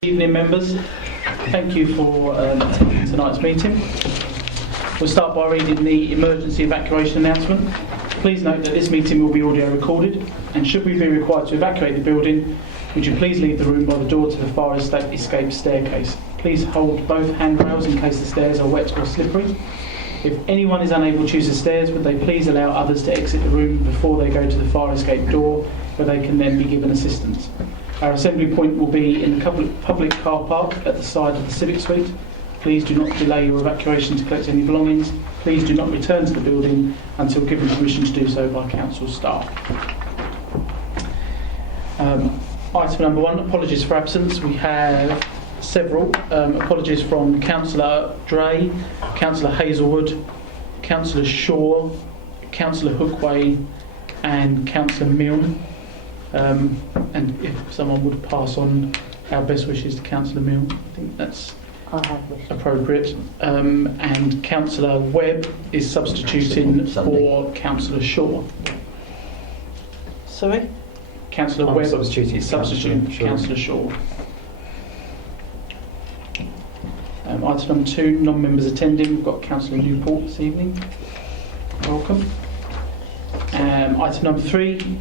Good evening, members. Thank you for attending tonight's meeting. We'll start by reading the emergency evacuation announcement. Please note that this meeting will be audio recorded, and should we be required to evacuate the building, would you please leave the room by the door to the fire escape staircase. Please hold both handrails in case the stairs are wet or slippery. If anyone is unable to use the stairs, would they please allow others to exit the room before they go to the fire escape door, where they can then be given assistance. Our assembly point will be in the public car park at the side of the Civic Suite. Please do not delay your evacuation to collect any belongings. Please do not return to the building until given permission to do so by council staff. Item number 1, apologies for absence. We have several apologies from Councillor Dray, Councillor Hazelwood, Councillor Shaw, Councillor Hookway and Councillor Milne. And if someone would pass on our best wishes to Councillor Milne, I think that's appropriate. And Councillor Webb is substituting for Councillor Shaw. Sorry? Councillor Webb substituting for Councillor Shaw. Item number 2, non-members attending. We've got Councillor Newport this evening. Welcome. Item number 3.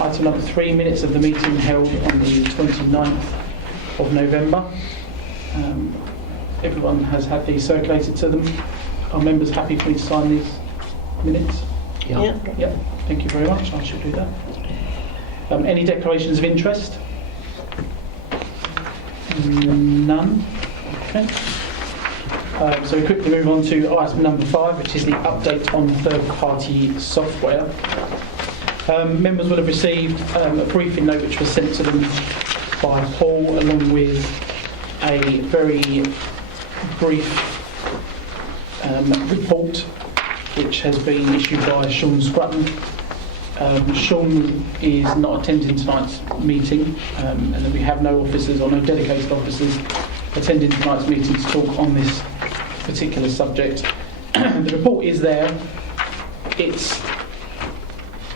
Item number 3, minutes of the meeting held on the 29th of November. Everyone has had these circulated to them. Are members happy for me to sign these minutes? Yeah. Yep. Thank you very much. I shall do that. Any declarations of interest? None. Okay. So we quickly move on to item number 5, which is the update on third-party software. Members will have received a briefing note which was sent to them by Paul, along with a very brief report which has been issued by Sean Scrutton. Sean is not attending tonight's meeting, and that we have no officers or no dedicated officers attending tonight's meeting to talk on this particular subject. The report is there. It's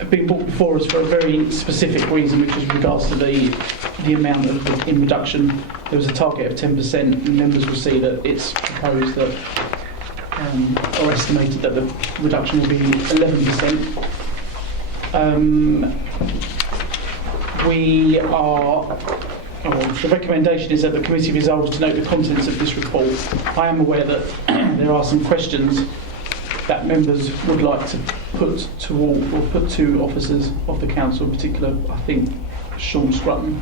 been brought before us for a very specific reason, which is regards to the amount in reduction. There was a target of 10%, and members will see that it's proposed that, or estimated that the reduction will be 11%. The recommendation is that the committee resolves to note the contents of this report. I am aware that there are some questions that members would like to put to officers of the council, in particular, I think, Sean Scrutton.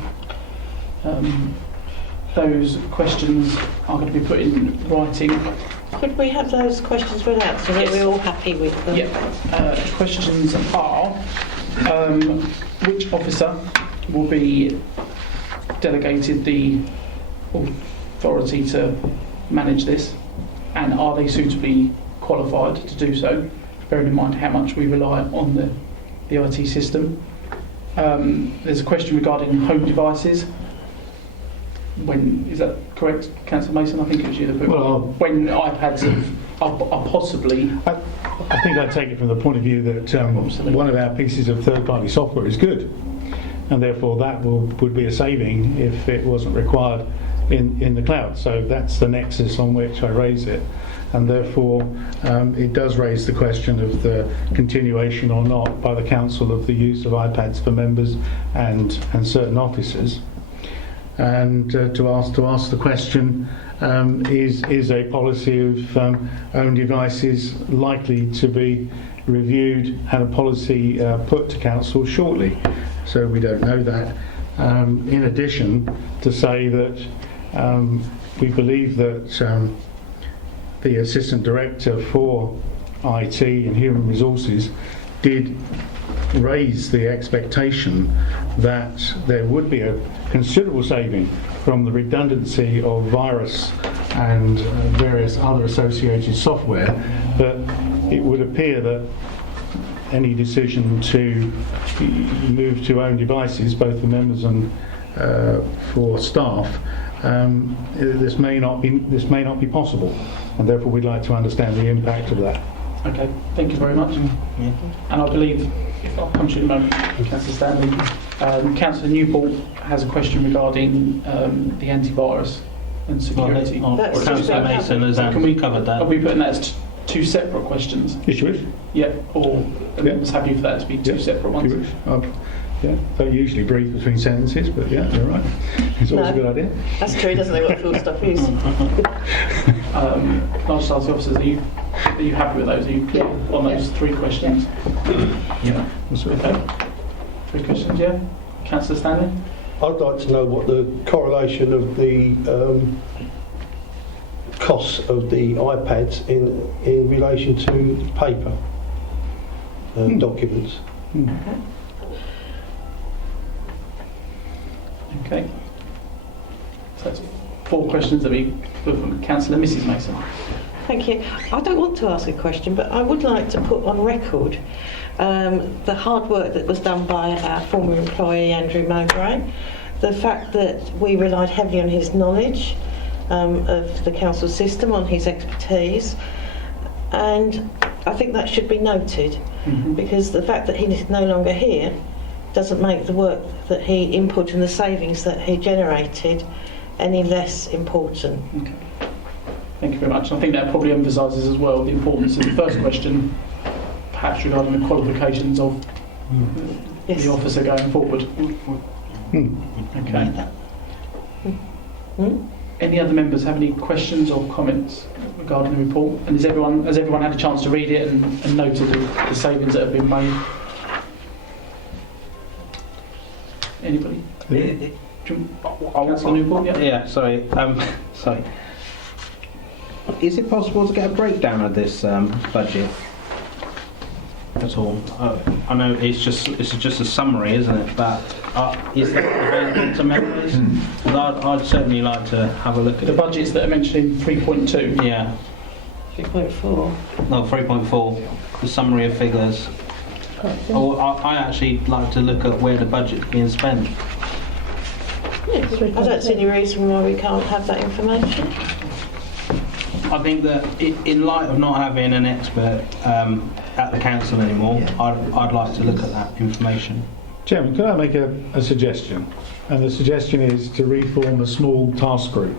Those questions are going to be put in writing. Could we have those questions read out so that we're all happy with them? Yeah. The questions are, which officer will be delegated the authority to manage this, and are they suitably qualified to do so, bearing in mind how much we rely on the IT system. There's a question regarding home devices. When is that correct, Councillor Mason? I think it was you that put when iPads are possibly. I think I take it from the point of view that one of our pieces of third-party software is good, and therefore that would be a saving if it wasn't required in the cloud. So that's the nexus on which I raise it, and therefore it does raise the question of the continuation or not by the council of the use of iPads for members and certain officers. And to ask the question, is a policy of own devices likely to be reviewed and a policy put to council shortly? So we don't know that. In addition, to say that we believe that the Assistant Director for IT and Human Resources did raise the expectation that there would be a considerable saving from the redundancy of virus and various other associated software, but it would appear that any decision to move to own devices, both for members and for staff, this may not be possible, and therefore we'd like to understand the impact of that. Okay, thank you very much. And I believe, if I'll come to you in a moment, Councillor Stanley, Councillor Newport has a question regarding the antivirus and security. That's Councillor Mason has Can we- covered Are that. we putting that as two separate questions? If you wish. Yeah, or are Yeah. members happy for that to be two Yeah, separate If ones? you wish. Yeah, don't usually breathe between sentences, but yeah, you're right. It's always a No. good idea. That's true, doesn't it, what full stop is? Large Society officers, are you happy with those? Are you clear on those three questions? Yeah. That's what Okay. Three questions, yeah? Councillor Stanley? I'd like to know what the correlation of the costs of the iPads in relation to paper documents. Okay. So that's four questions that we put from Councillor Mrs Mason. Thank you. I don't want to ask a question, but I would like to put on record the hard work that was done by our former employee, Andrew Mowbray. The fact that we relied heavily on his knowledge of the council system, on his expertise, and I think that should be noted, because the fact that he's no longer here doesn't make the work that he input and the savings that he generated any less important. Okay. Thank you very much. I think that probably emphasises as well the importance of the first question, perhaps regarding the qualifications of Yes. the officer going forward. Okay. Any other members have any questions or comments regarding the report? And has everyone had a chance to read it and noted the savings that have been made? Anybody? Councillor Newport, yeah. Yeah, sorry. Sorry. Is it possible to get a breakdown of this budget at all? I know it's just a summary, isn't it? But is that available to members? 'Cause I'd certainly like to have a look at The it. budgets that are mentioned in 3.2. Yeah. 3.4. No, 3.4. The summary of figures. I actually like to look at where the budget's being spent. Yes. I don't see any reason why we can't have that information. I think that in light of not having an expert at the council anymore, I'd like to look at that information. Chairman, can I make a suggestion? And the suggestion is to reform a small task group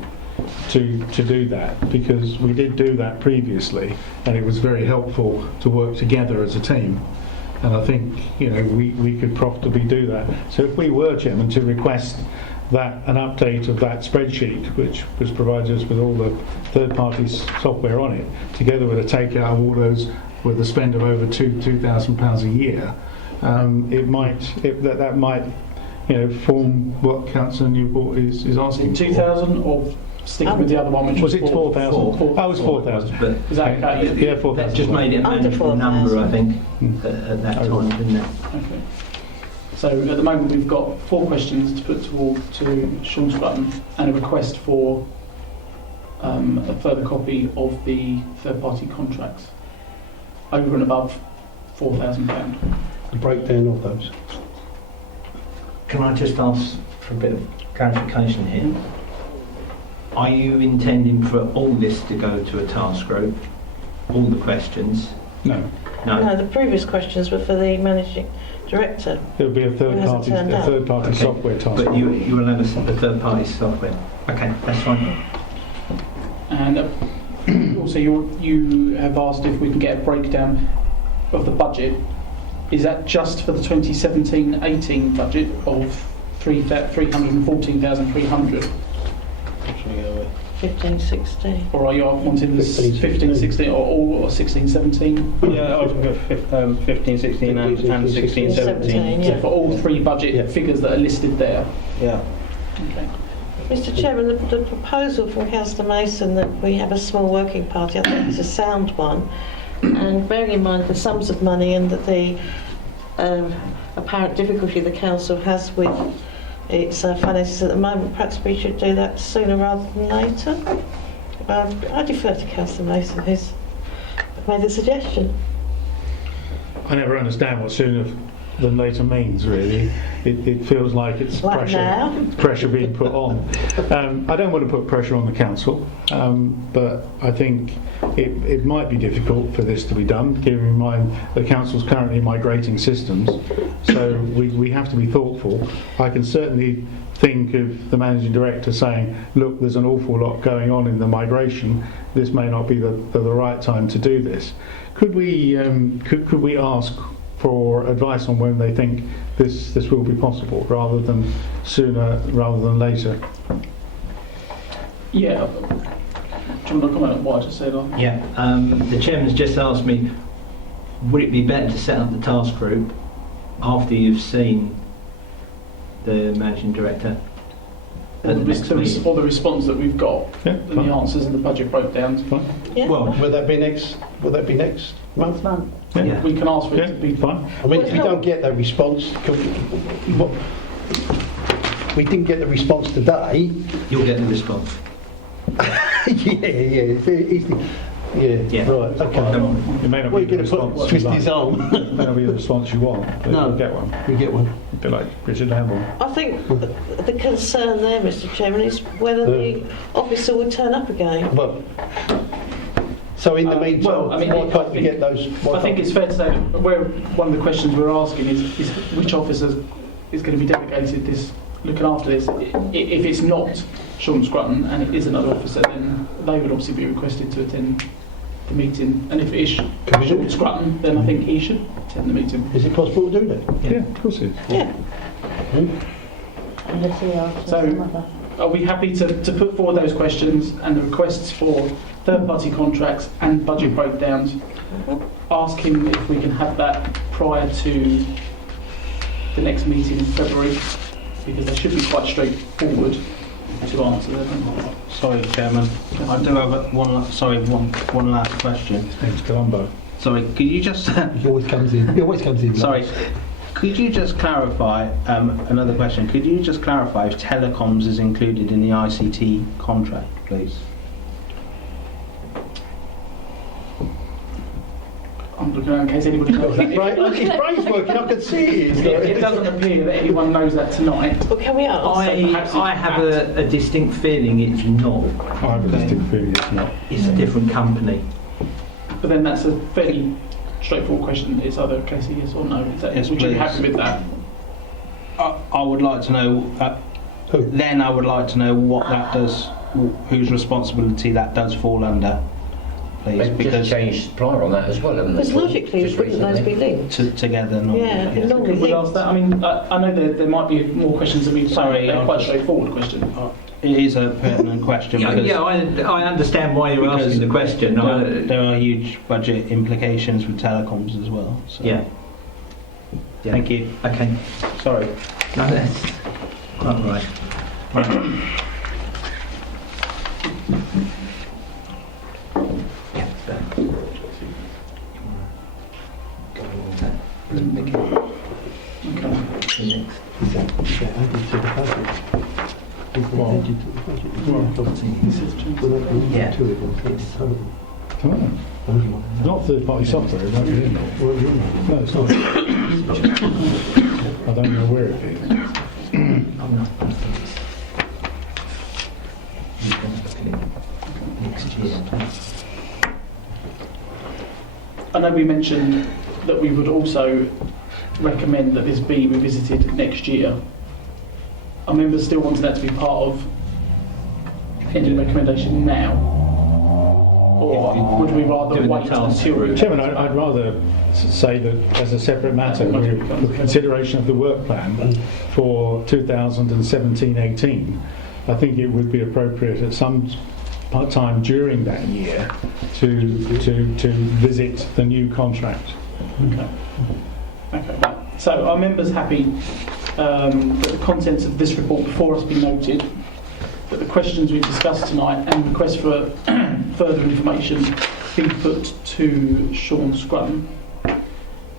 to do that, because we did do that previously and it was very helpful to work together as a team. And I think, we could profitably do that. So if we were, Chairman, to request that an update of that spreadsheet, which provides us with all the third-party software on it, together with a takeout of all those with a spend of over £2,000 a year, that might form what Councillor Newport is asking Is it for. 2,000 or sticking with the other one, which Was it 4,000? Four. Oh, it was 4,000. But Is that okay? Yeah, that 4,000. just made it a Under manageable number, I think, 4,000. at that time, didn't it? Okay. So at the moment we've got four questions to put to Sean Scrutton and a request for a further copy of the third-party contracts over and above £4,000. The breakdown of those. Can I just ask for a bit of clarification here? Are you intending for all this to go to a task group? All the questions? No, No, the previous questions were for the managing director. it would be a hasn't turned up. third-party Okay. software task. But you will have a third-party software? Okay, that's fine. And also you have asked if we can get a breakdown of the budget. Is that just for the 2017-18 budget of 314,300? 15, 16. Or are you wanting the 15, 16 or all, or 16, 17? Yeah, I was going to 15, 16 and 16, 17. So for all three budget figures that are listed there. Yeah. Okay. Mr Chairman, the proposal from Councillor Mason that we have a small working party, I think is a sound one. And bearing in mind the sums of money and that the apparent difficulty the council has with its finances at the moment, perhaps we should do that sooner rather than later. I defer to Councillor Mason, who's made the suggestion. I never understand what sooner than later means, really. It feels like it's Like now? pressure being put on. I don't want to put pressure on the council, but I think it might be difficult for this to be done, keeping in mind the council's currently migrating systems, so we have to be thoughtful. I can certainly think of the managing director saying, look, there's an awful lot going on in the migration, this may not be the right time to do this. Could we ask for advice on when they think this will be possible, rather than sooner rather than later? Yeah. Do you want to comment on what I just said? Yeah, the chairman's just asked me, would it be better to set up the task group after you've seen the managing director at the next meeting? Or the response that we've got, Yeah, and fine. the answers and the budget breakdowns. Fine. Yeah. Well, Will that be next month? Yeah. Yeah. We can ask for it Yeah, to be fine. I mean, if we don't get that response, we didn't get the response today. you'll get the response. Yeah, right, okay. It may not Well, be you're the going to response twist you his like. arm. It may not be the response you want, but No. you'll get one. We get one. A bit like Richard Lamble. I think the concern there, Mr. Chairman, is whether the officer would turn up again. Well, so in the meantime, well, I mean, why I can't we think- get those? I think it's fair to say that one of the questions we're asking is which officer is going to be delegated this, looking after this. If it's not Sean Scrutton and it is another officer, then they would obviously be requested to attend the meeting. And if it is Sean Scrutton, then I think he should attend the meeting. Is it possible to do that? Yeah, of course it is. Yeah. So, are we happy to put forward those questions and the requests for third-party contracts and budget breakdowns? Ask him if we can have that prior to the next meeting in February, because they should be quite straightforward to answer them. Sorry, Chairman. I do have one last question. His name's Colombo. Sorry, could you just... He always comes in. Sorry, could you just clarify, another question, could you just clarify if telecoms is included in the ICT contract, please? I'm looking around in case anybody knows that. Right, look, his brain's working. I can see it. It doesn't appear that anyone knows that tonight. Well, can we ask? I have a distinct feeling it's not. I have a distinct feeling it's not. It's a different company. But then that's a fairly straightforward question. It's either a case of yes or no. Yes, would you be please. happy with that? I would like to know, Who? then I would like to know what that does, whose responsibility that does fall under, please, They've because just changed supplier on that as well, haven't they? Because logically, Just wouldn't those be recently. linked? together normally. Yeah, yes. normally Could we ask linked. that? I mean, I know there might be more questions than we planned. Sorry, They're I'll quite just- straightforward question. It is a pertinent question because I understand why you're asking the question. there are huge budget implications with telecoms as well. So. Yeah. Thank you. Okay. Sorry. No, that's quite right. Yeah, so. Go on to Okay. the next. Yeah. It's not third-party software, is that it? No, it's not. I don't know where it is. I'm not. I think it's. You're going to look at it next year. I know we mentioned that we would also recommend that this be revisited next year. Are members still wanting that to be part of any recommendation now? Or would we rather Doing the wait task until... group. Chairman, I'd rather say that as a separate matter, with consideration of the work plan for 2017-18, I think it would be appropriate at some time during that year to visit the new contract. Okay. Okay. So are members happy that the contents of this report before us be noted, that the questions we've discussed tonight and requests for further information be put to Sean Scrutton,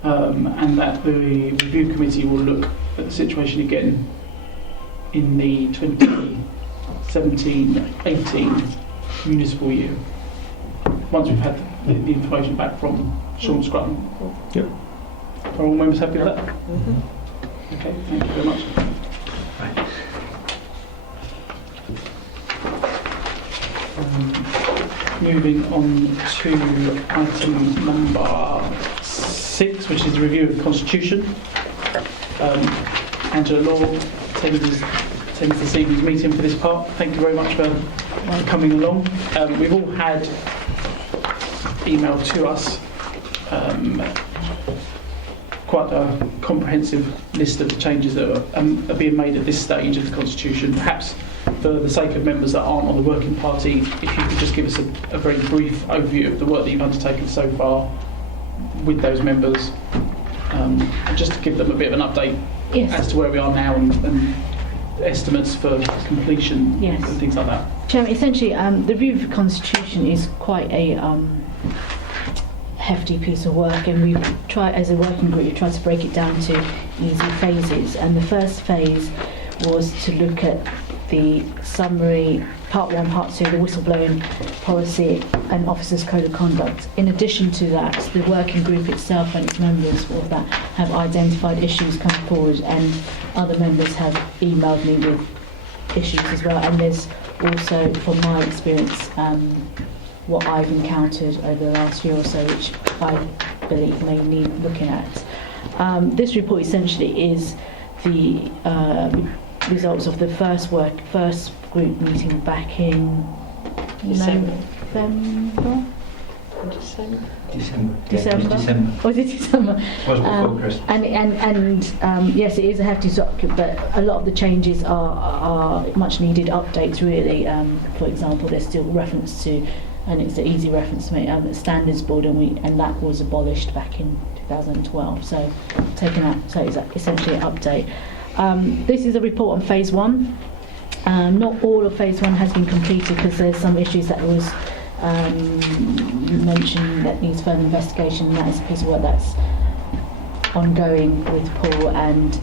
and that the review committee will look at the situation again in the 2017-18 municipal year, once we've had the information back from Sean Scrutton? Yep. Are all members happy with that? Mhm. Okay, thank you very much. Moving on to item number 6, which is the review of the Constitution. Angela Law attended this evening's meeting for this part. Thank you very much for coming along. We've all had emailed to us quite a comprehensive list of the changes that are being made at this stage of the Constitution. Perhaps for the sake of members that aren't on the working party, if you could just give us a very brief overview of the work that you've undertaken so far with those members, and just to give them a bit of an update as to where we are now and estimates for completion and things like that. Chairman, essentially, the review of the Constitution is quite a hefty piece of work, and we've tried, as a working group, we've tried to break it down to easy phases. And the first phase was to look at the summary, part 1, part 2, the whistleblowing policy and officers' code of conduct. In addition to that, the working group itself and its members of that have identified issues come forward, and other members have emailed me with issues as well. And there's also, from my experience, what I've encountered over the last year or so, which I believe may need looking at. This report essentially is the results of the first group meeting back in December. November? December. Was it December? Was before Christmas. And yes, it is a hefty document, but a lot of the changes are much needed updates really. For example, there's still reference to, and it's an easy reference to make, the standards board, and that was abolished back in 2012. So taken out, so it's essentially an update. This is a report on phase 1. Not all of phase 1 has been completed because there's some issues that was mentioned that needs further investigation, and that is a piece of work that's ongoing with Paul and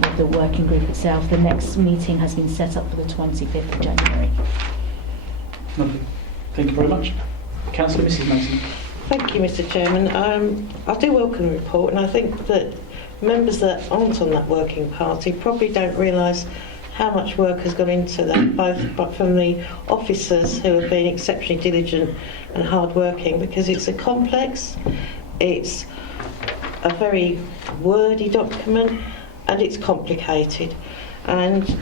with the working group itself. The next meeting has been set up for the 25th of January. Lovely. Thank you very much. Councillor Mrs Mason. Thank you, Mr. Chairman. I do welcome the report, and I think that members that aren't on that working party probably don't realise how much work has gone into that, both from the officers who have been exceptionally diligent and hard-working, because it's a complex, it's a very wordy document, and it's complicated. And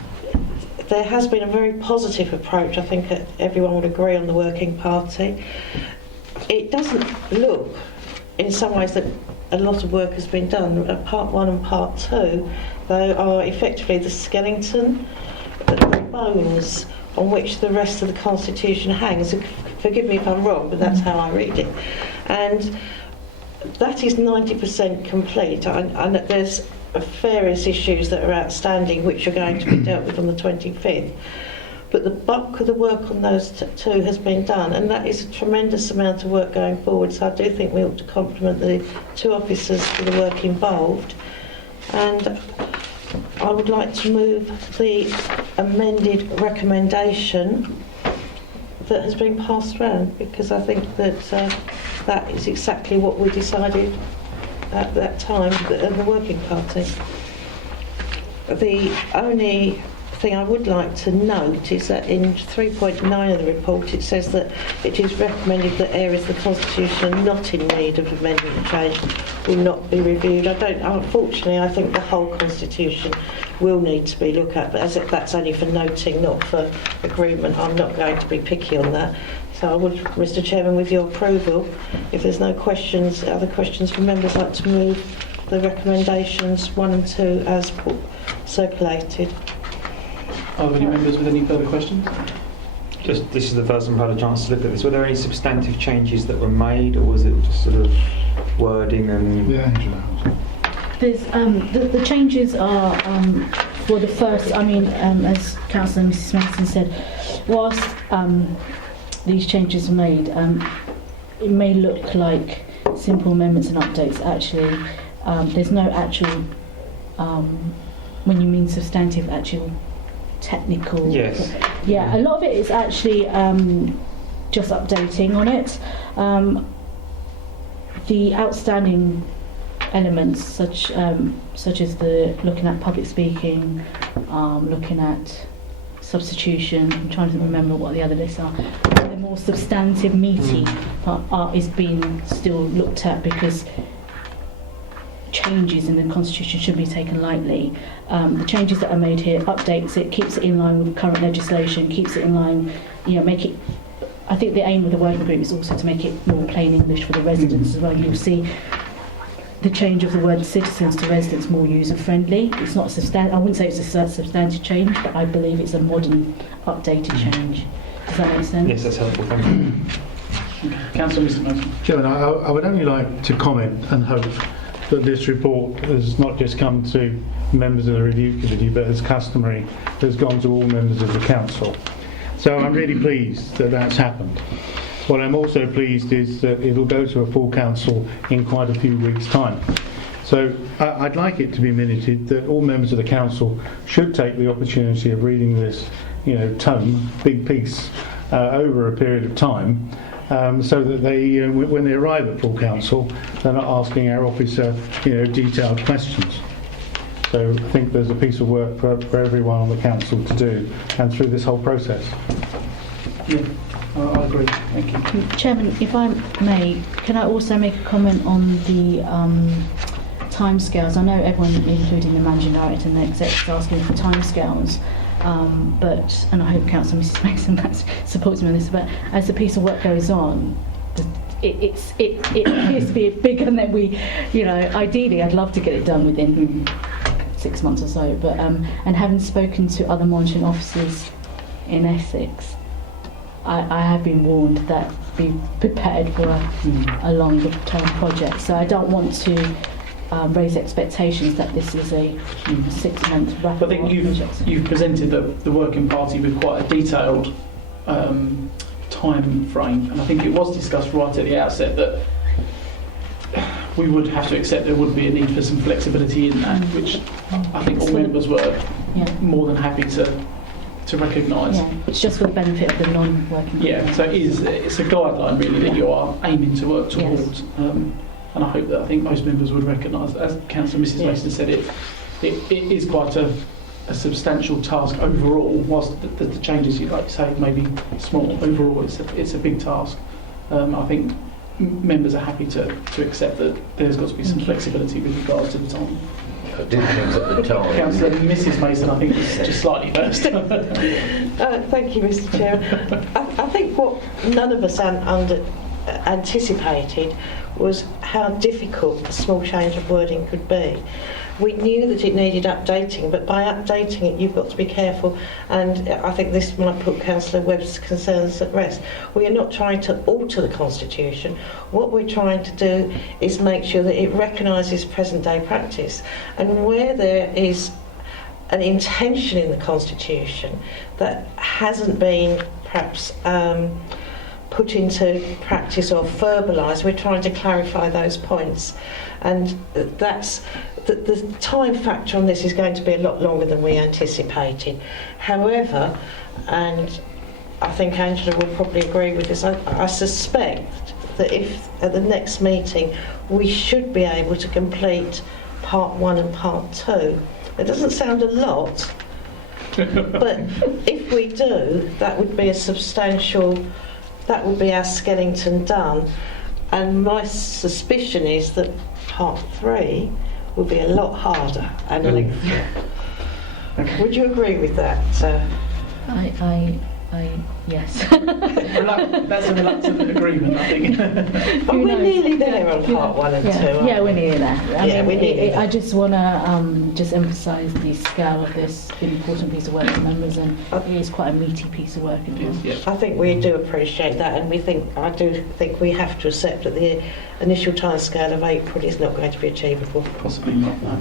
there has been a very positive approach, I think everyone would agree, on the working party. It doesn't look, in some ways, that a lot of work has been done. Part 1 and part 2, they are effectively the skeleton, the bones on which the rest of the Constitution hangs. Forgive me if I'm wrong, but that's how I read it. And that is 90% complete, and there's various issues that are outstanding which are going to be dealt with on the 25th. But the bulk of the work on those two has been done, and that is a tremendous amount of work going forward. So I do think we ought to compliment the two officers for the work involved. And I would like to move the amended recommendation that has been passed around, because I think that that is exactly what we decided at that time at the working party. The only thing I would like to note is that in 3.9 of the report it says that it is recommended that areas of the Constitution are not in need of amendment and change will not be reviewed. Unfortunately, I think the whole Constitution will need to be looked at, but as that's only for noting, not for agreement, I'm not going to be picky on that. So I would, Mr. Chairman, with your approval, if there's no questions, other questions from members, I'd like to move the recommendations 1 and 2 as circulated. Are there any members with any further questions? Just, this is the first time I've had a chance to look at this. Were there any substantive changes that were made, or was it just sort of wording and... There's the changes are for the first. As Councillor Mrs Mason said, whilst these changes are made, it may look like simple amendments and updates. Actually, there's no actual. When you mean substantive, actual technical. Yes. Yeah, a lot of it is actually just updating on it. The outstanding elements such as the looking at public speaking, looking at substitution. I'm trying to remember what the other lists are. The more substantive, meaty part is being still looked at, because changes in the Constitution should be taken lightly. The changes that are made here updates it, keeps it in line with current legislation, keeps it in line, make it. I think the aim of the working group is also to make it more plain English for the residents as well. You'll see the change of the word citizens to residents more user friendly. It's not I wouldn't say it's a substantive change, but I believe it's a modern, updated change. Does that make sense? Yes, that's helpful. Thank you. Councillor Mr Mason. Chairman, I would only like to comment and hope that this report has not just come to members of the review committee, but as customary, has gone to all members of the council. So I'm really pleased that that's happened. What I'm also pleased is that it'll go to a full council in quite a few weeks' time. So I'd like it to be minuted that all members of the council should take the opportunity of reading this, big piece over a period of time, so that they, when they arrive at full council, they're not asking our officer, detailed questions. So I think there's a piece of work for everyone on the council to do, and through this whole process. Yeah. I agree. Thank you. Chairman, if I may, can I also make a comment on the timescales? I know everyone, including the managing director and the execs, is asking for timescales, and I hope Councillor Mrs Mason supports me on this. But as the piece of work goes on, it appears to be bigger than we, ideally, I'd love to get it done within 6 months or so. But and having spoken to other monitoring officers in Essex, I have been warned that be prepared for a longer term project. So I don't want to raise expectations that this is a 6 month rapid. I think you've presented the working party with quite a detailed time frame, and I think it was discussed right at the outset that we would have to accept there would be a need for some flexibility in that, which I think all members were more than happy to recognise. Yeah, it's just for the benefit of the non-working. Yeah, so it's a guideline really that you are aiming to work towards, and I hope that I think most members would recognise, as Councillor Mrs Mason said, it is quite a substantial task overall. Whilst the changes, you like to say, may be small, overall it's a big task. I think members are happy to accept that there's got to be some flexibility with regards to the time. I didn't think at the time. Councillor Mrs Mason, I think, was just slightly first. Thank you, Mr Chair. I think what none of us anticipated was how difficult a small change of wording could be. We knew that it needed updating, but by updating it you've got to be careful, and I think this might put Councillor Webb's concerns at rest. We are not trying to alter the Constitution. What we're trying to do is make sure that it recognises present day practice, and where there is an intention in the Constitution that hasn't been perhaps put into practice or verbalised, we're trying to clarify those points, and that's the time factor on this is going to be a lot longer than we anticipated. However, and I think Angela will probably agree with this, I suspect that if at the next meeting we should be able to complete part 1 and part 2. It doesn't sound a lot, but if we do, that would be that would be our skeleton done, and my suspicion is that part 3 will be a lot harder and lengthier. Would you agree with that? Yes. That's a reluctant agreement, I think. But we're nearly there on part 1 and 2. Yeah, we're nearly there. We're nearly there. I just want to just emphasise the scale of this important piece of work for members, and it is quite a meaty piece of work. I think we do appreciate that, and I do think we have to accept that the initial timescale of April is not going to be achievable. Possibly not, no.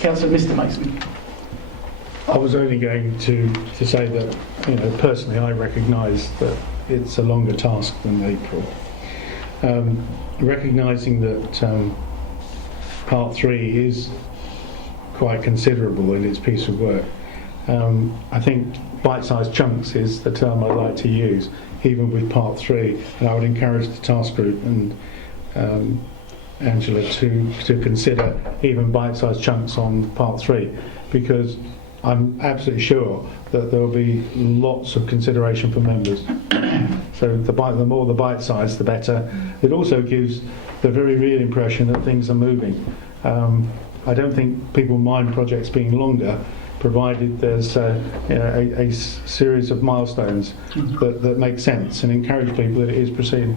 Councillor Mr Mason. I was only going to say that, personally I recognise that it's a longer task than April. Recognising that part 3 is quite considerable in its piece of work. I think bite-sized chunks is the term I'd like to use, even with part 3, and I would encourage the task group and Angela, to consider even bite-sized chunks on part 3, because I'm absolutely sure that there will be lots of consideration for members. So the more the bite size, the better. It also gives the very real impression that things are moving. I don't think people mind projects being longer, provided there's a series of milestones that make sense and encourage people that it is proceeding.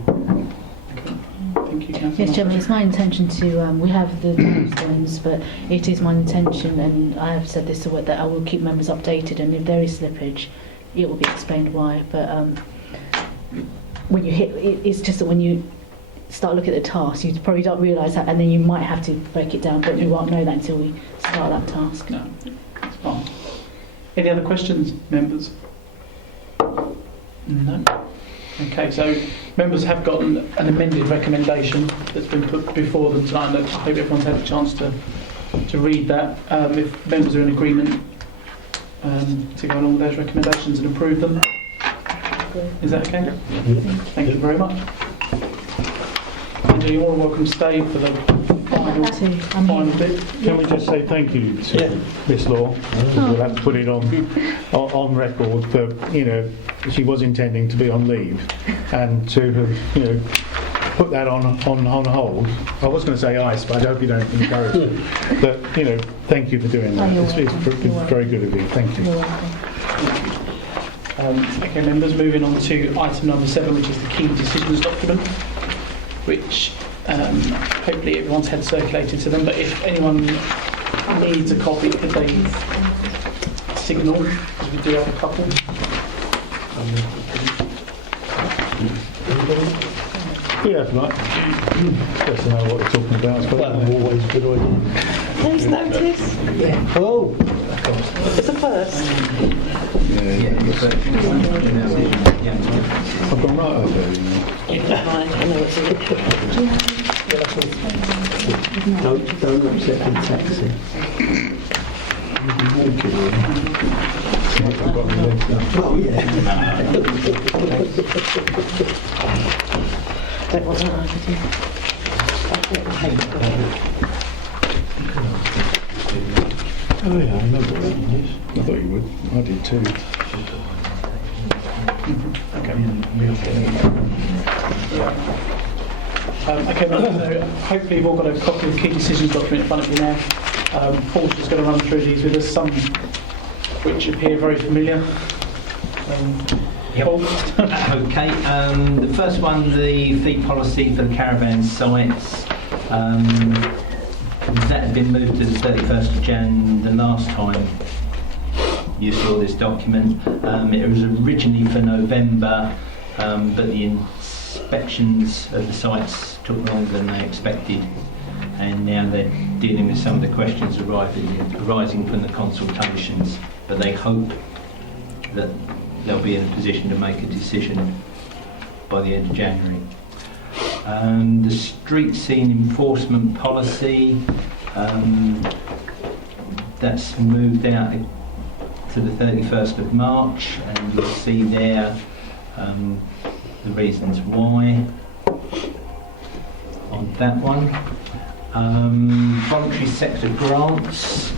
Thank you, Councillor. Yes, Chairman, it's my intention to, we have the milestones, but it is my intention, and I have said this to work, that I will keep members updated, and if there is slippage, it will be explained why. But when you it's just that when you start looking at the task, you probably don't realise that, and then you might have to break it down, but you won't know that until we start that task. No, it's fine. Any other questions, members? No. Okay, so members have gotten an amended recommendation that's been put before them tonight. I hope everyone's had a chance to read that. If members are in agreement to go along with those recommendations and approve them, is that okay? Thank you very much. Angela, you're more than welcome to stay for the final bit. Can we just say thank you to Miss Law? We'll have to put it on record that she was intending to be on leave, and to have put that on hold. I was going to say ice, but I hope you don't encourage it. But thank you for doing that. It's very good of you. Thank you. You're welcome. Okay, members, moving on to item number 7, which is the key decisions document, which hopefully everyone's had circulated to them, but if anyone needs a copy, could they signal, because we do have a couple. Yeah, if not, just to know what we're talking about. That's always a good idea. Who's notice? Oh, It's a first. I've gone right over there. Right, I know it's a don't upset the taxi. Oh yeah. That wasn't right, did you? Oh yeah, I remember reading this. I thought you would. I did too. Okay, so hopefully you've all got a copy of the key decisions document in front of you now. Paul's just going to run through these with us, some which appear very familiar. Yep. Paul? Okay, the first one, the fee policy for the caravan sites. That had been moved to the 31st of Jan the last time you saw this document. It was originally for November, but the inspections of the sites took longer than they expected, and now they're dealing with some of the questions arising from the consultations, but they hope that they'll be in a position to make a decision by the end of January. The street scene enforcement policy, that's moved out to the 31st of March, and you'll see there the reasons why on that one. Voluntary sector grants,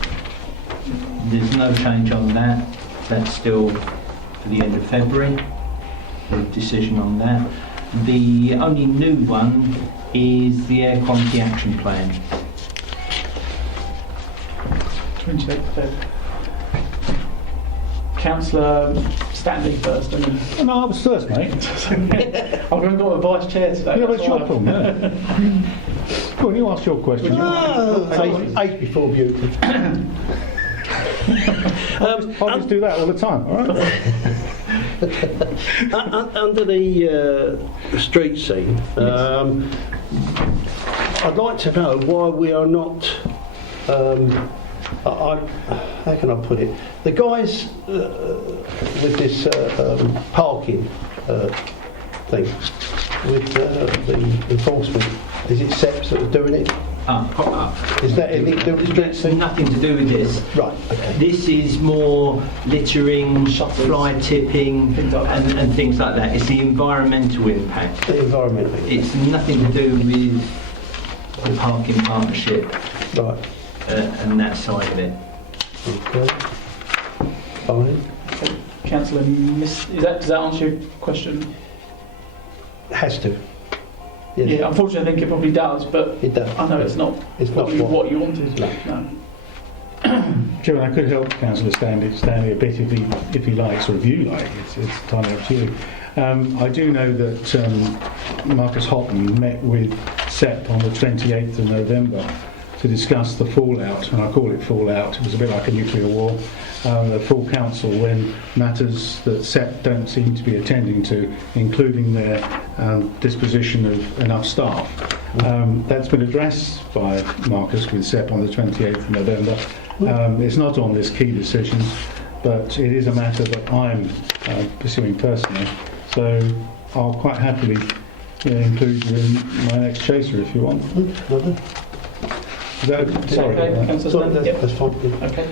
there's no change on that. That's still for the end of February, the decision on that. The only new one is the Air Quality Action Plan. 28th Feb. Councillor Stanley first, and then... No, I was first, mate. I've got a vice chair today. Yeah, that's that's your why. problem, yeah. Go on, you ask your question. Eight before beauty. I'll just do that all the time, all right? Under the street scene, I'd like to know why we are not. How can I put it? The guys with this parking thing, with the enforcement, is it SEPs that are doing it? Is that anything to do with the street That's scene? nothing to do with this. Right, okay. This is more littering, fly tipping, and things like that. It's the environmental impact. The environmental. It's nothing to do with the parking partnership Right. and that side of it. Okay. Fine. Councillor, does that answer your question? Has to. Yes. Yeah, unfortunately, I think it probably does, but It does. I know it's not It's not what you wanted. No. No. Chairman, I could help Councillor Stanley a bit if he likes, or if you like. It's entirely up to you. I do know that Marcus Houghton met with SEP on the 28th of November to discuss the fallout, and I call it fallout. It was a bit like a nuclear war. The full council when matters that SEP don't seem to be attending to, including their disposition of enough staff. That's been addressed by Marcus with SEP on the 28th of November. It's not on this key decision, but it is a matter that I'm pursuing personally. So I'll quite happily include you in my next chaser if you want. Lovely. Is that, sorry. Okay, about that. Councillor Sorry, Stanley? Yep. that's fine. Yeah. Okay.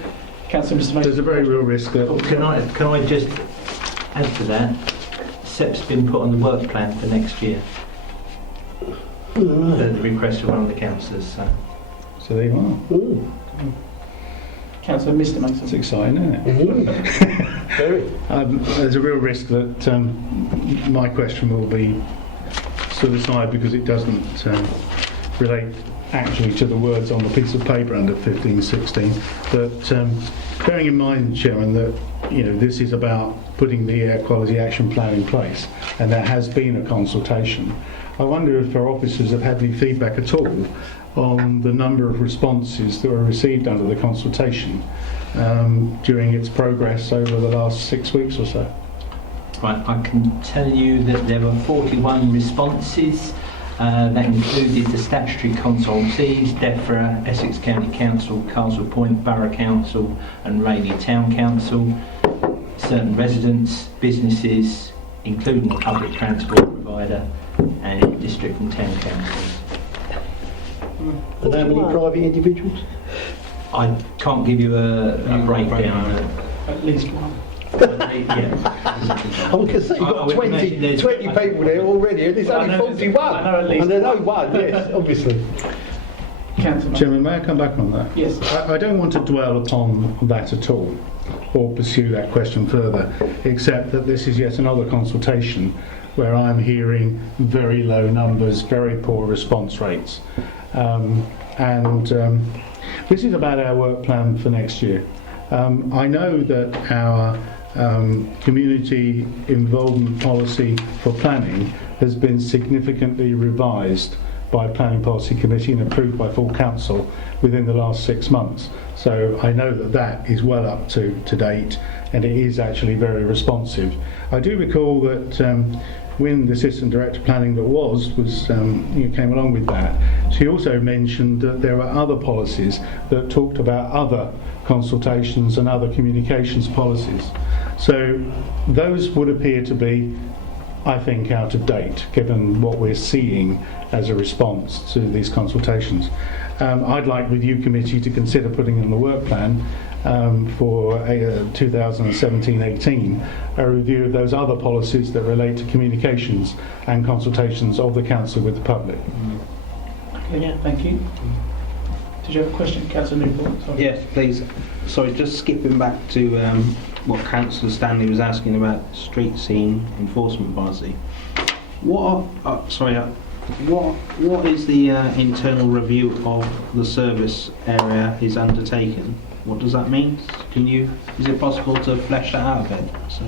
Councillor Mr Mason? There's a very real risk that Can I just add to that? SEP's been put on the work plan for next year. The request of one of the councillors. so there you are. Ooh. Councillor Mr Mason? It's exciting, isn't it? Ooh. Very. There's a real risk that my question will be set aside because it doesn't relate actually to the words on the piece of paper under 1516. But bearing in mind, Chairman, that this is about putting the air quality action plan in place, and there has been a consultation. I wonder if our officers have had any feedback at all on the number of responses that were received under the consultation during its progress over the last 6 weeks or so. Right, I can tell you that there were 41 responses. That included the statutory consultees, DEFRA, Essex County Council, Castle Point Borough Council and Rayleigh Town Council, certain residents, businesses, including the public transport provider and district and town councils. And how many private individuals? I can't give you a breakdown. At least one. Yeah. I was going to say, you've I got would 20 imagine there's- people there already, and there's I only know there's- 41. I know at least and there's one. only one, yes, obviously. Councillor? Chairman, may I come back on that? Yes. I don't want to dwell upon that at all, or pursue that question further, except that this is yet another consultation where I'm hearing very low numbers, very poor response rates. This is about our work plan for next year. I know that our community involvement policy for planning has been significantly revised by Planning Policy Committee and approved by full council within the last 6 months. So I know that that is well up to date, and it is actually very responsive. I do recall that when the Assistant Director of Planning came along with that, she also mentioned that there were other policies that talked about other consultations and other communications policies. So those would appear to be, I think, out of date, given what we're seeing as a response to these consultations. I'd like Review Committee to consider putting in the work plan for 2017-18 a review of those other policies that relate to communications and consultations of the Council with the public. Okay, thank you. Did you have a question, Councillor Newport? Sorry. Yes, please. Sorry, just skipping back to what Councillor Stanley was asking about street scene enforcement policy. What is the internal review of the service area is undertaken? What does that mean? Is it possible to flesh that out a bit so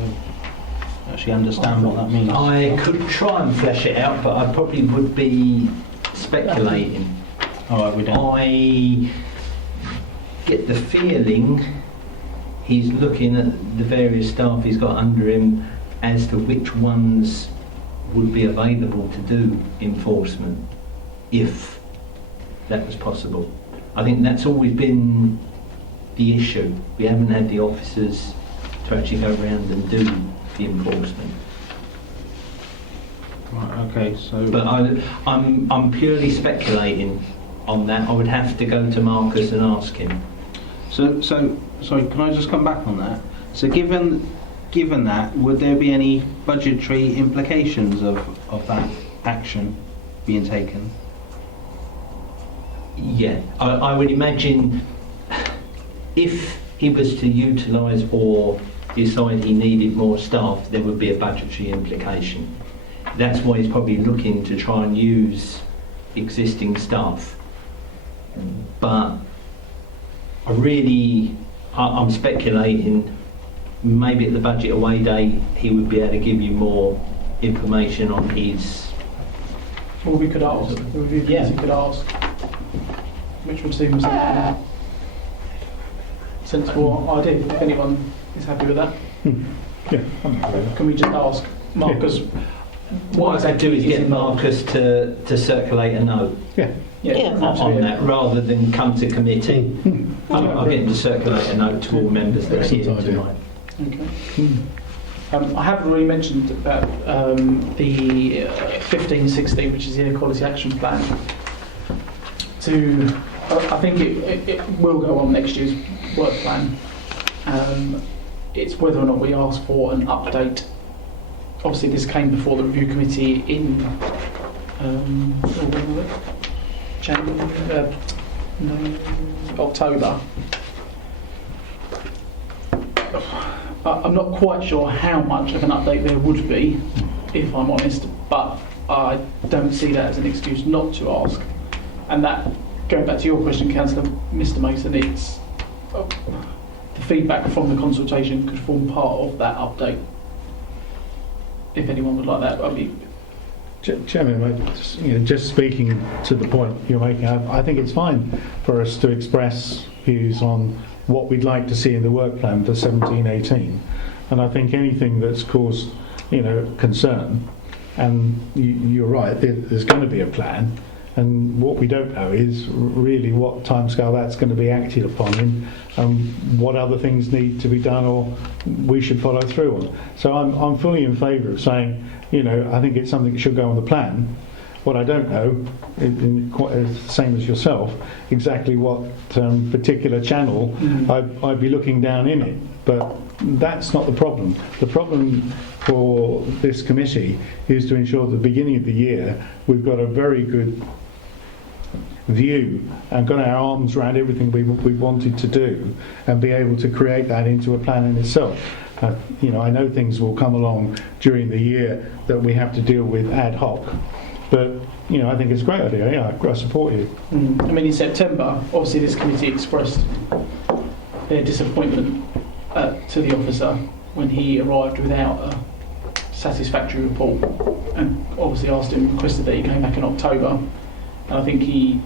actually understand what that means? I could try and flesh it out, but I probably would be speculating. All right, we don't. I get the feeling he's looking at the various staff he's got under him as to which ones would be available to do enforcement, if that was possible. I think that's always been the issue. We haven't had the officers to actually go around and do the enforcement. Right, okay, so. But I'm purely speculating on that. I would have to go to Marcus and ask him. So, sorry, can I just come back on that? So given that, would there be any budgetary implications of that action being taken? Yeah, I would imagine if he was to utilise or decide he needed more staff, there would be a budgetary implication. That's why he's probably looking to try and use existing staff. But I'm speculating, maybe at the budget away day he would be able to give you more information on his... Well, we could ask. The review committee could ask, which would seem a sensible idea. If anyone is happy with that, Yeah, I'm happy with that. can we just ask Marcus? What I could do is get Marcus to circulate a note Yeah. Yeah. on that, rather than come to committee. I'll get him to circulate a note to all members that are here Excellent idea. tonight. Okay. I haven't already mentioned about the 1516, which is the Air Quality Action Plan. I think it will go on next year's work plan. It's whether or not we ask for an update. Obviously, this came before the review committee in October. I'm not quite sure how much of an update there would be, if I'm honest, but I don't see that as an excuse not to ask. And that, going back to your question, Councillor Mr Mason, it's the feedback from the consultation could form part of that update. If anyone would like that, I mean, Chairman, just speaking to the point you're making, I think it's fine for us to express views on what we'd like to see in the work plan for 17-18, and I think anything that's caused, concern, and you're right, there's going to be a plan, and what we don't know is really what timescale that's going to be acted upon, and what other things need to be done or we should follow through on. So I'm fully in favour of saying, I think it's something that should go on the plan. What I don't know, same as yourself, exactly what particular channel I'd be looking down in it. But that's not the problem. The problem for this committee is to ensure at the beginning of the year we've got a very good view and got our arms around everything we wanted to do and be able to create that into a plan in itself. I know things will come along during the year that we have to deal with ad hoc, but I think it's a great idea. Yeah, I support you. I mean, in September, obviously this committee expressed their disappointment to the officer when he arrived without a satisfactory report, and obviously requested that he came back in October, and I think he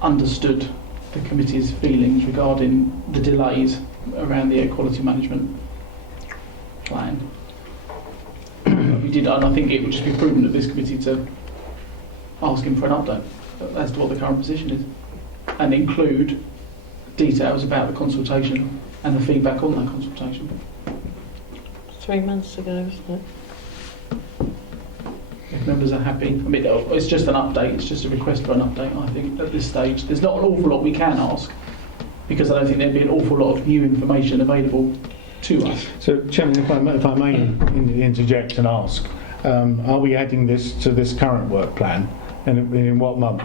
understood the committee's feelings regarding the delays around the air quality management plan. We did, and I think it would just be prudent of this committee to ask him for an update as to what the current position is, and include details about the consultation and the feedback on that consultation. 3 months ago, wasn't it? If members are happy, I mean, it's just an update, it's just a request for an update, I think, at this stage. There's not an awful lot we can ask, because I don't think there'd be an awful lot of new information available to us. So, Chairman, if I may interject and ask, are we adding this to this current work plan, and in what month?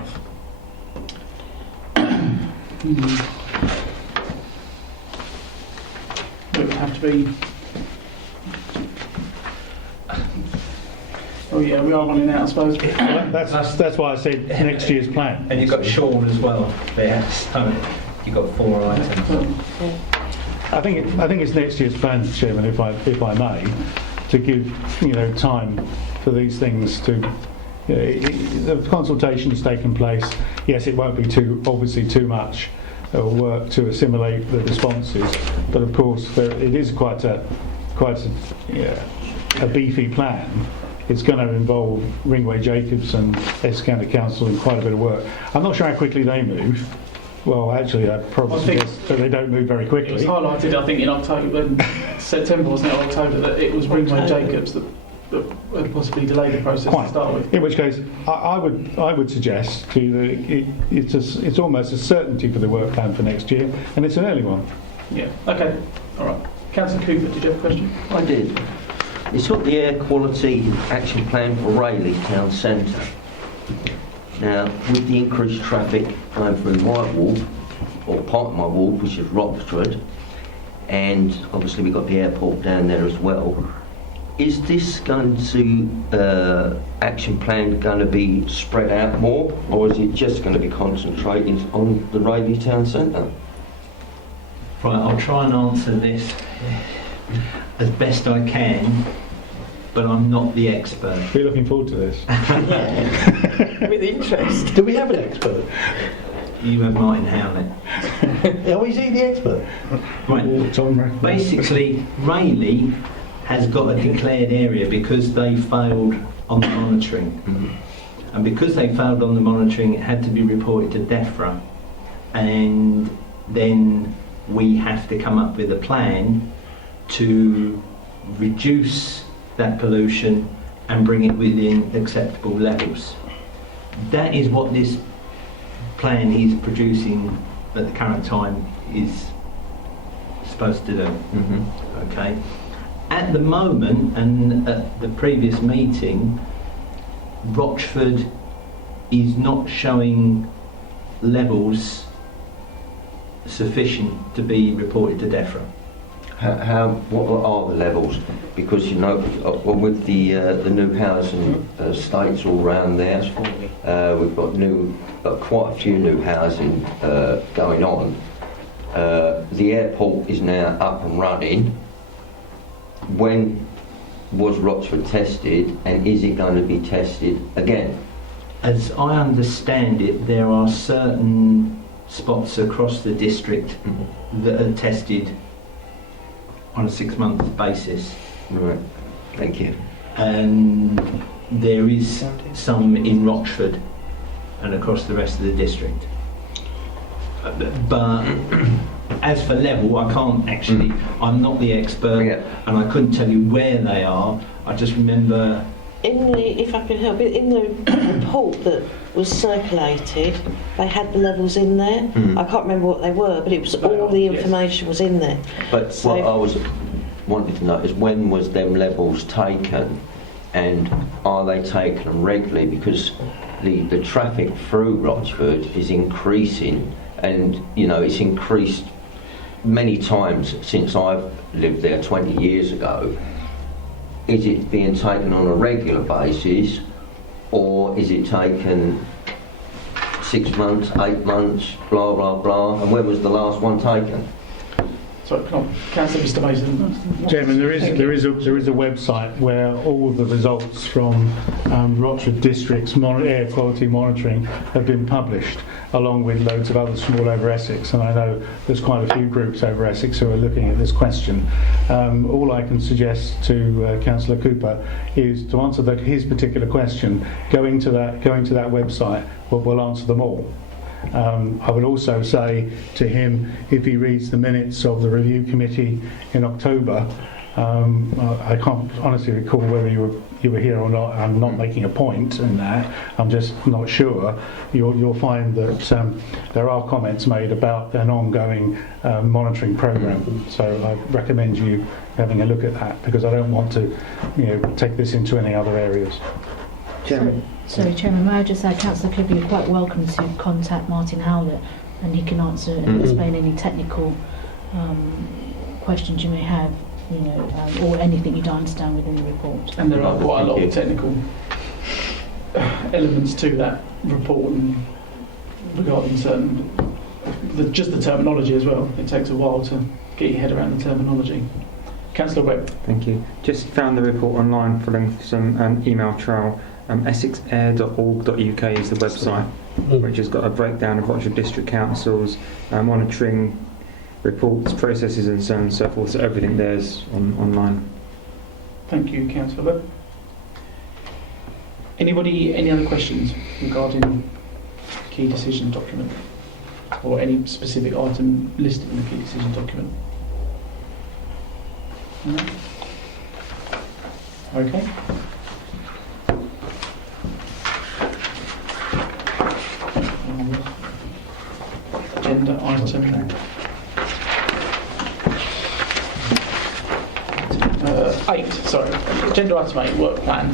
It would have to be... Oh yeah, we are running out, I suppose. That's why I said next year's plan. And you've got Sean as well there, so you've got 4 items. I think it's next year's plan, Chairman, if I may, to give time for these things to. The consultation has taken place. Yes, it won't be obviously too much work to assimilate the responses, but of course it is quite a beefy plan. It's going to involve Ringway Jacobs and Essex County Council in quite a bit of work. I'm not sure how quickly they move. Well, actually, I'd probably suggest that they don't move very quickly. It was highlighted, I think, in October, September, wasn't it, or October, that it was Ringway Jacobs that would possibly delay the process to start with. In which case, I would suggest to you that it's almost a certainty for the work plan for next year, and it's an early one. Yeah. Okay. All right. Councillor Cooper, did you have a question? I did. It's got the air quality action plan for Rayleigh Town Centre. Now, with the increased traffic going through my ward, or part of my ward, which is Roxford, and obviously we've got the airport down there as well, is this going to, action plan going to be spread out more, or is it just going to be concentrating on the Railay Town Centre? Right, I'll try and answer this as best I can, but I'm not the expert. We're looking forward to this. With interest. Do we have an expert? You have Martin Howlett. Oh, is he the expert? Right. Tom Rathbone. Basically, Railay has got a declared area because they failed on the monitoring. And because they failed on the monitoring, it had to be reported to DEFRA. And then we have to come up with a plan to reduce that pollution and bring it within acceptable levels. That is what this plan he's producing at the current time is supposed to do. Okay. At the moment, and at the previous meeting, Rochford is not showing levels sufficient to be reported to DEFRA. What are the levels? Because you know, with the new housing estates all around there, we've got quite a few new housing going on. The airport is now up and running. When was Rochford tested, and is it going to be tested again? As I understand it, there are certain spots across the district that are tested on a 6-month basis. Right. Thank you. And there is some in Rochford and across the rest of the district. But as for level, I can't actually, I'm not the expert, and I couldn't tell you where they are. I just remember... If I can help, in the report that was circulated, they had the levels in there. I can't remember what they were, but it was all the information was in there. But So- what I was wanting to know is, when was them levels taken, and are they taken regularly? Because the traffic through Rochford is increasing, and you know, it's increased many times since I've lived there 20 years ago. Is it being taken on a regular basis, or is it taken 6 months, 8 months, blah blah blah? And when was the last one taken? Sorry, Councillor Mr Mason. Chairman, there is a website where all of the results from Rochford District's air quality monitoring have been published, along with loads of others from all over Essex, and I know there's quite a few groups over Essex who are looking at this question. All I can suggest to Councillor Cooper is to answer his particular question. Going to that website will answer them all. I would also say to him, if he reads the minutes of the review committee in October, I can't honestly recall whether you were here or not. I'm not making a point in that, I'm just not sure. You'll find that there are comments made about an ongoing monitoring programme, so I recommend you having a look at that, because I don't want to take this into any other areas. Chairman. Sorry, Chairman, may I just add, Councillor Cooper, you're quite welcome to contact Martin Howlett, and he can answer and explain any technical questions you may have, or anything you don't understand within the report. And there are quite a lot of technical elements to that report, and regarding just the terminology as well. It takes a while to get your head around the terminology. Councillor Webb. Thank you. Just found the report online following some email trail. EssexAir.org.uk is the website, which has got a breakdown of Rochford District Council's monitoring reports, processes and so on and so forth, so everything there's online. Thank you, Councillor Webb. Anybody, any other questions regarding key decision document, or any specific item listed in the key decision document? No? Okay. Agenda item 8, sorry. Agenda item 8, work plan.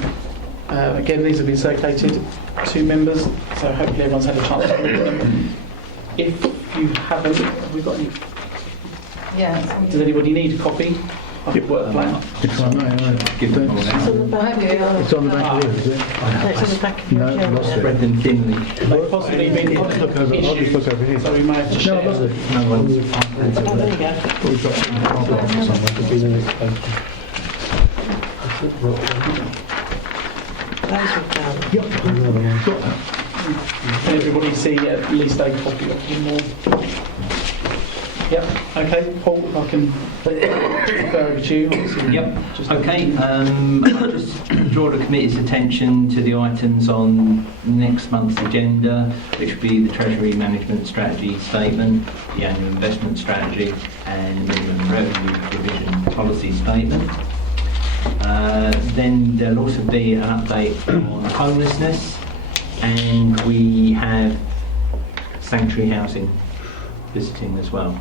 Again, these have been circulated to members, so hopefully everyone's had a chance to read them. If you haven't, have we got any? Yeah. Does anybody need a copy of the work plan? If I may, Give them all It's out. on the back. it's on the back of the is it? No, it's on the back of your No, agenda. lost it. Spread them thinly. They've possibly been I'll just look over, here. so we may have to No, share. I lost it. No one's. Oh, there you go. We've got some problems somewhere. It'll be in the next paper. Those we've done. Another one. Got that. Can everybody see at least a copy of them all? Yep, okay, Paul, if I can refer over to you. obviously. Yep. Just- Okay, I'll just draw the committee's attention to the items on next month's agenda, which would be the Treasury Management Strategy Statement, the Annual Investment Strategy, and the Minimum Revenue Provision Policy Statement. Then there'll also be an update on homelessness, and we have sanctuary housing visiting as well.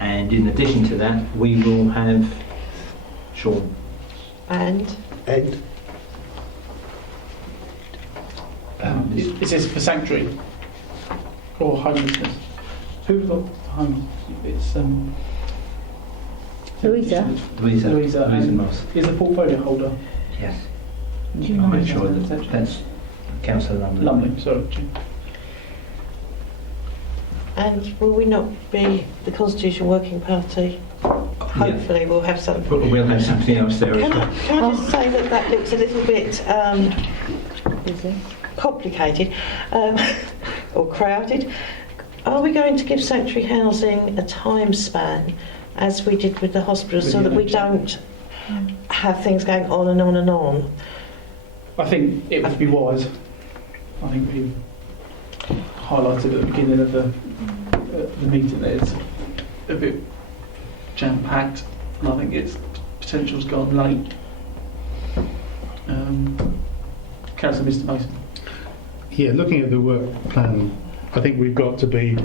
And in addition to that, we will have Sean. And Ed? Is this for sanctuary or homelessness? Who's got home? It's Louisa? Louisa and Moss. is the portfolio holder. Yes. Do you I'll mind? make sure that's Councillor Lumley. Lumley, sorry. and will we not be the Constitution Working Party? Hopefully we'll have something. But we'll have something else there as Can well. I just say that that looks a little bit complicated or crowded. Are we going to give sanctuary housing a time span as we did with the hospital so that we don't have things going on and on and on? I think it would be wise. I think we highlighted at the beginning of the meeting that it's a bit jam-packed, and I think its potential's gone late. Councillor Mr Mason. Yeah, looking at the work plan, I think we've got to be,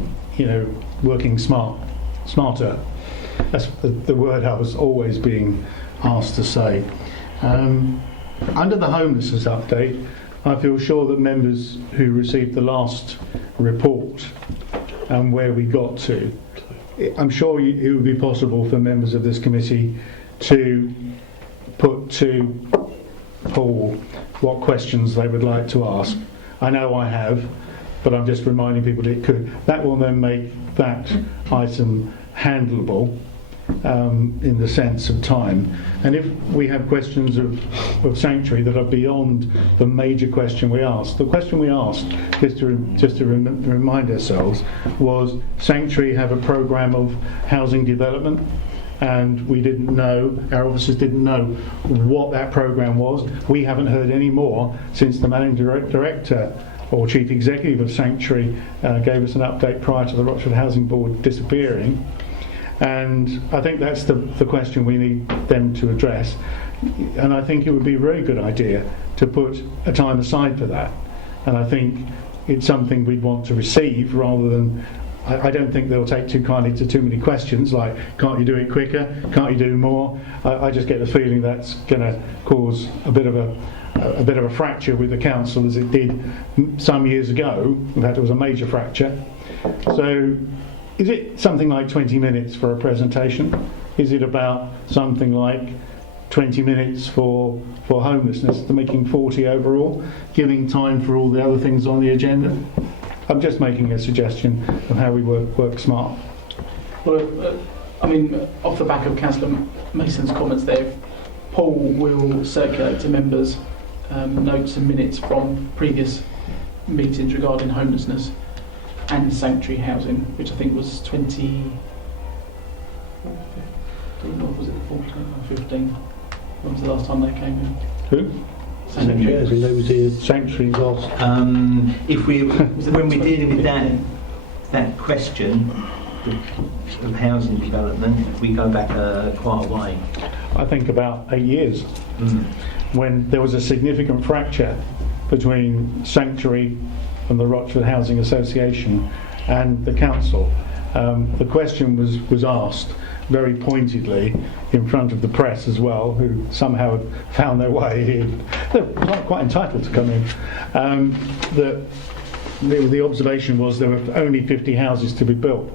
working smarter. That's the word I was always being asked to say. Under the homelessness update, I feel sure that members who received the last report and where we got to, I'm sure it would be possible for members of this committee to put to Paul what questions they would like to ask. I know I have, but I'm just reminding people that it could. That will then make that item handleable in the sense of time. And if we have questions of sanctuary that are beyond the major question we asked, the question we asked, just to remind ourselves, was sanctuary have a programme of housing development, and we didn't know, our officers didn't know what that programme was. We haven't heard any more since the managing director or chief executive of sanctuary gave us an update prior to the Rochford Housing Board disappearing. And I think that's the question we need them to address. And I think it would be a very good idea to put a time aside for that. And I think it's something we'd want to receive rather than, I don't think they'll take too kindly to too many questions like, can't you do it quicker? Can't you do more? I just get the feeling that's going to cause a bit of a fracture with the council, as it did some years ago. In fact, it was a major fracture. So is it something like 20 minutes for a presentation? Is it about something like 20 minutes for homelessness, to making 40 overall, giving time for all the other things on the agenda? I'm just making a suggestion of how we work smart. Well, off the back of Councillor Mason's comments there, Paul will circulate to members notes and minutes from previous meetings regarding homelessness and sanctuary housing, which I think was 20... or was it 14 or 15? When was the last time they came in? Who? Sanctuary housing, they was here Sanctuary. last. When we're dealing with that question of housing development, we go back quite a way. I think about 8 years, when there was a significant fracture between Sanctuary and the Rochford Housing Association and the council. The question was asked very pointedly in front of the press as well, who somehow had found their way in. They're quite entitled to come in. That the observation was there were only 50 houses to be built,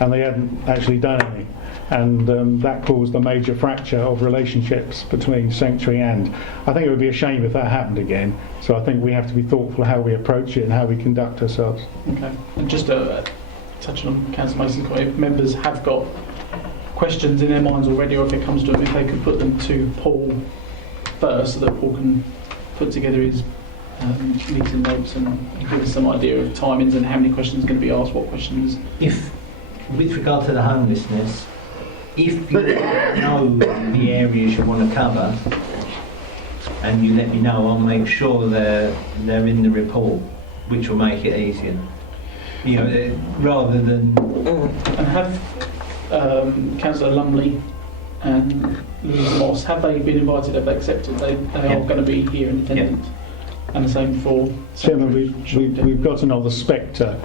and they hadn't actually done any. And that caused a major fracture of relationships between Sanctuary and. I think it would be a shame if that happened again. So I think we have to be thoughtful how we approach it and how we conduct ourselves. Okay. And just touching on Councillor Mason's comment, if members have got questions in their minds already, or if it comes to them, if they could put them to Paul first, so that Paul can put together his meeting notes and give us some idea of timings and how many questions are going to be asked, what questions. If, with regard to the homelessness, if you know the areas you want to cover, and you let me know, I'll make sure they're in the report, which will make it easier. You know, rather than. And have Councillor Lumley and Louise Moss, have they been invited? Have they accepted? They are going to be here in attendance. And the same for. Chairman, we've got another spectre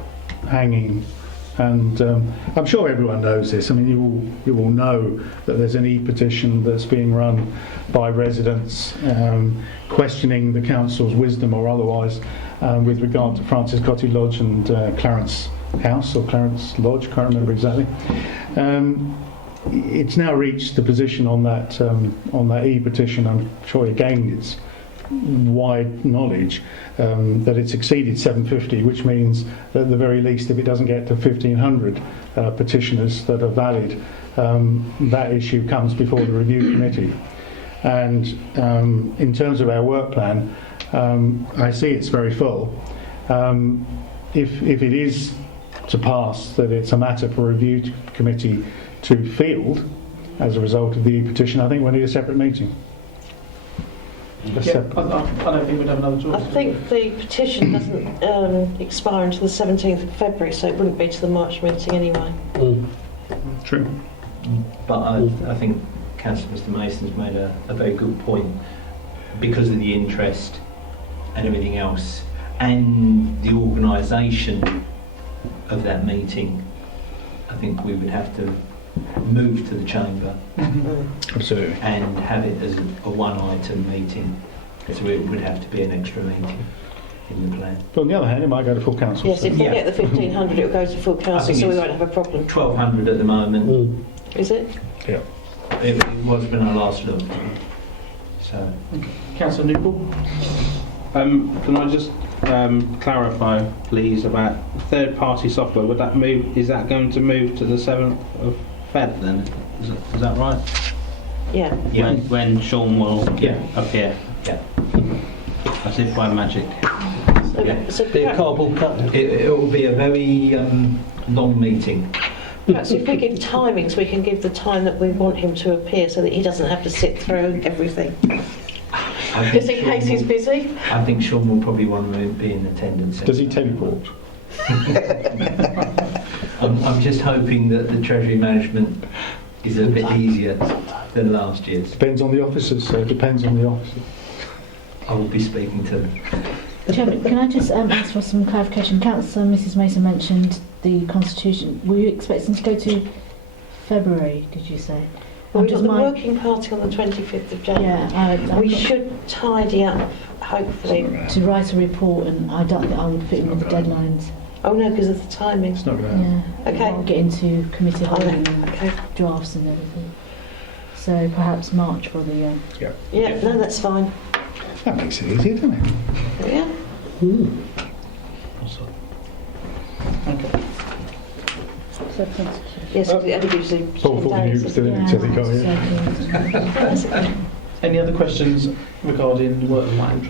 hanging. And I'm sure everyone knows this. I mean, you will know that there's an e-petition that's being run by residents questioning the council's wisdom or otherwise with regard to Francis Cottage Lodge and Clarence House or Clarence Lodge, can't remember exactly. It's now reached the position on that e-petition. I'm sure you gained its wide knowledge that it's exceeded 750, which means that at the very least, if it doesn't get to 1,500 petitioners that are valid, that issue comes before the review committee. And in terms of our work plan, I see it's very full. If it is to pass that it's a matter for review committee to field as a result of the e-petition, I think we'll need a separate meeting. Yeah, I don't think we'd have another choice. I think the petition doesn't expire until the 17th of February, so it wouldn't be to the March meeting anyway. True. But I think Councillor Mr Mason's made a very good point because of the interest and everything else and the organisation of that meeting. I think we would have to move to the chamber Absolutely. and have it as a one-item meeting. So it would have to be an extra meeting in the plan. But on the other hand, it might go to full council. Yes, if we get the 1,500, it will go to full council, think so we it's won't have a problem. 1,200 at the moment. Is it? Yeah. It was when I last looked. So. Councillor Newport. Can I just clarify, please, about third-party software? Would that move? Is that going to move to the 7th of Feb then? Is that right? Yeah. Yeah. When Sean will appear? Yeah. As if by magic. So Be a cardboard cutout. It will be a very long meeting. perhaps if we give timings, we can give the time that we want him to appear so that he doesn't have to sit through everything. Just in case he's busy. I think Sean will probably want to be in attendance. Does he teleport? I'm just hoping that the Treasury management is a bit easier than last year's. Depends on the officers, so it depends on the officers. I will be speaking to them. Chairman, can I just ask for some clarification? Councillor Mrs Mason mentioned the Constitution. Were you expecting to go to February, did you say? Well, we've got the working party on the 25th of January. Yeah, we should tidy up, hopefully. to write a report, and I don't think I would fit in with the deadlines. Oh no, because of the timing. It's not going to happen. Yeah. Okay. I'll get into committee holding and Okay. drafts and everything. So perhaps March for the... Yeah, no, that's fine. That makes it easy, doesn't it? Yeah. Okay. Yes, because it only gives you Paul 10 thought he days. was doing it until he got here. That's okay. Any other questions regarding the work plan?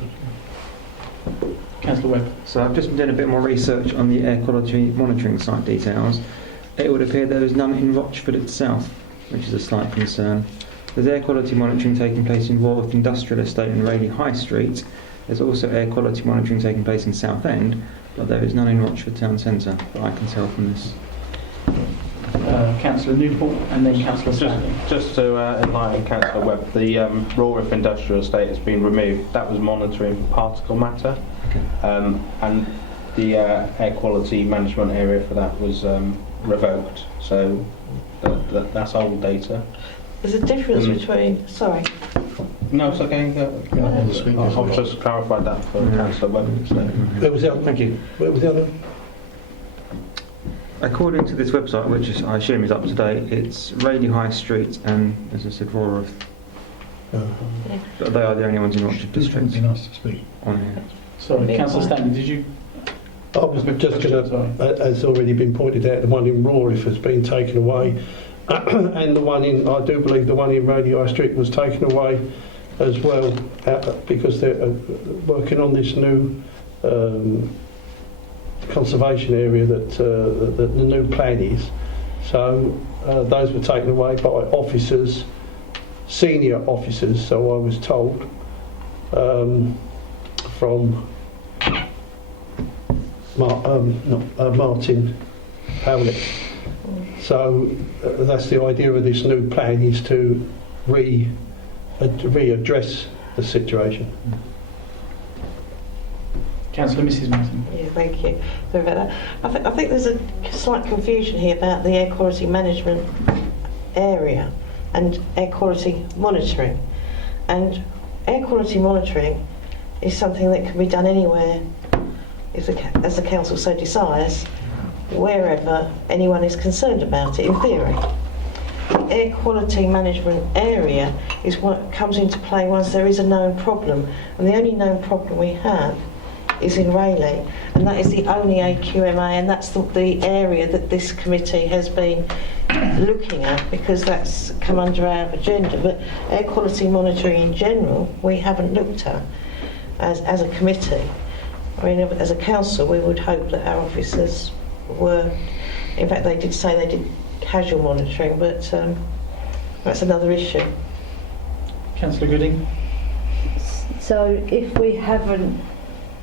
Councillor Webb. So I've just been doing a bit more research on the air quality monitoring site details. It would appear there is none in Rochford itself, which is a slight concern. There's air quality monitoring taking place in Walworth Industrial Estate and Rayleigh High Street. There's also air quality monitoring taking place in Southend, but there is none in Rochford Town Centre that I can tell from this. Councillor Newport and then Councillor Stanley. Just to enlighten Councillor Webb, the Walworth Industrial Estate has been removed. That was monitoring particle matter, and the air quality management area for that was revoked. So That's old data. There's a difference between, sorry, No, it's okay. I've just clarified that for Councillor Webber. So. Where was the other? Thank you. Where was the other? According to this website, which is, I assume is up to date, it's Raleigh High Street and, as I said, Rorath. They are the only ones in Rochford This would district be nice to speak. on here. Sorry, Councillor Stanley, did you? I was just going to, as already been pointed out, the one in Rorath has been taken away, and the one in, I do believe the one in Raleigh High Street was taken away as well, because they're working on this new conservation area that the new plan is. So those were taken away by officers, senior officers, so I was told, from Martin Howlett. So that's the idea of this new plan, is to readdress the situation. Councillor Mrs Martin. yeah, thank you. Sorry about that. I think there's a slight confusion here about the air quality management area and air quality monitoring. And air quality monitoring is something that can be done anywhere, as the council so desires, wherever anyone is concerned about it, in theory. The air quality management area is what comes into play once there is a known problem, and the only known problem we have is in Raleigh, and that is the only AQMA, and that's the area that this committee has been looking at, because that's come under our agenda. But air quality monitoring in general we haven't looked at as a committee. I mean, as a council we would hope that our officers were, in fact they did say they did casual monitoring, but that's another issue. Councillor Gooding. So if we haven't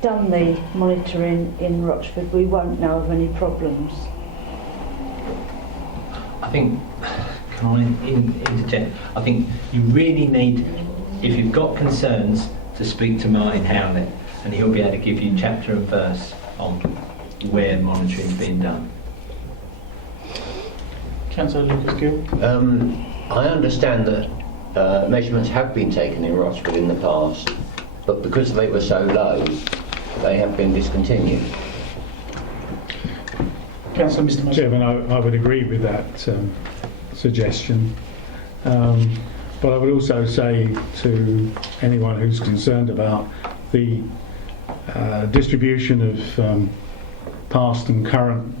done the monitoring in Rochford, we won't know of any problems. I think, can I interject? I think you really need, if you've got concerns, to speak to Martin Howlett, and he'll be able to give you chapter and verse on where monitoring's being done. Councillor Lucas Gill. I understand that measurements have been taken in Rochford in the past, but because they were so low, they have been discontinued. Councillor Mr Mason. Chairman, I would agree with that suggestion. But I would also say to anyone who's concerned about the distribution of past and current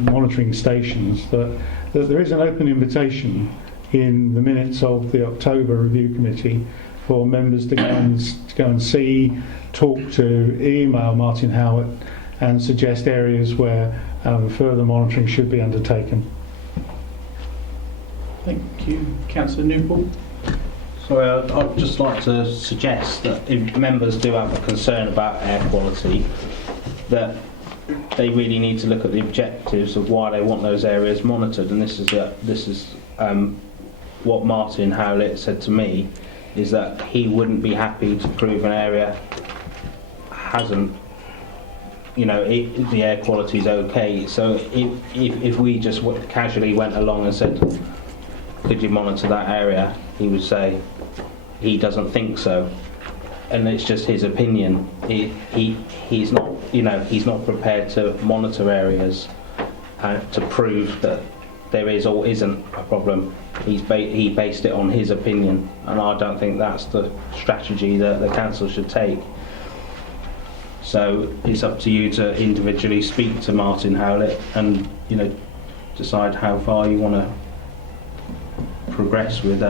monitoring stations, that there is an open invitation in the minutes of the October Review Committee for members to go and see, talk to, email Martin Howlett and suggest areas where further monitoring should be undertaken. Thank you. Councillor Newport. So I'd just like to suggest that if members do have a concern about air quality, that they really need to look at the objectives of why they want those areas monitored. And this is what Martin Howlett said to me, is that he wouldn't be happy to prove an area hasn't, the air quality is okay. So if we just casually went along and said, could you monitor that area, he would say he doesn't think so, and it's just his opinion. He's not he's not prepared to monitor areas to prove that there is or isn't a problem. He based it on his opinion, and I don't think that's the strategy that the council should take. So it's up to you to individually speak to Martin Howlett and decide how far you want to progress with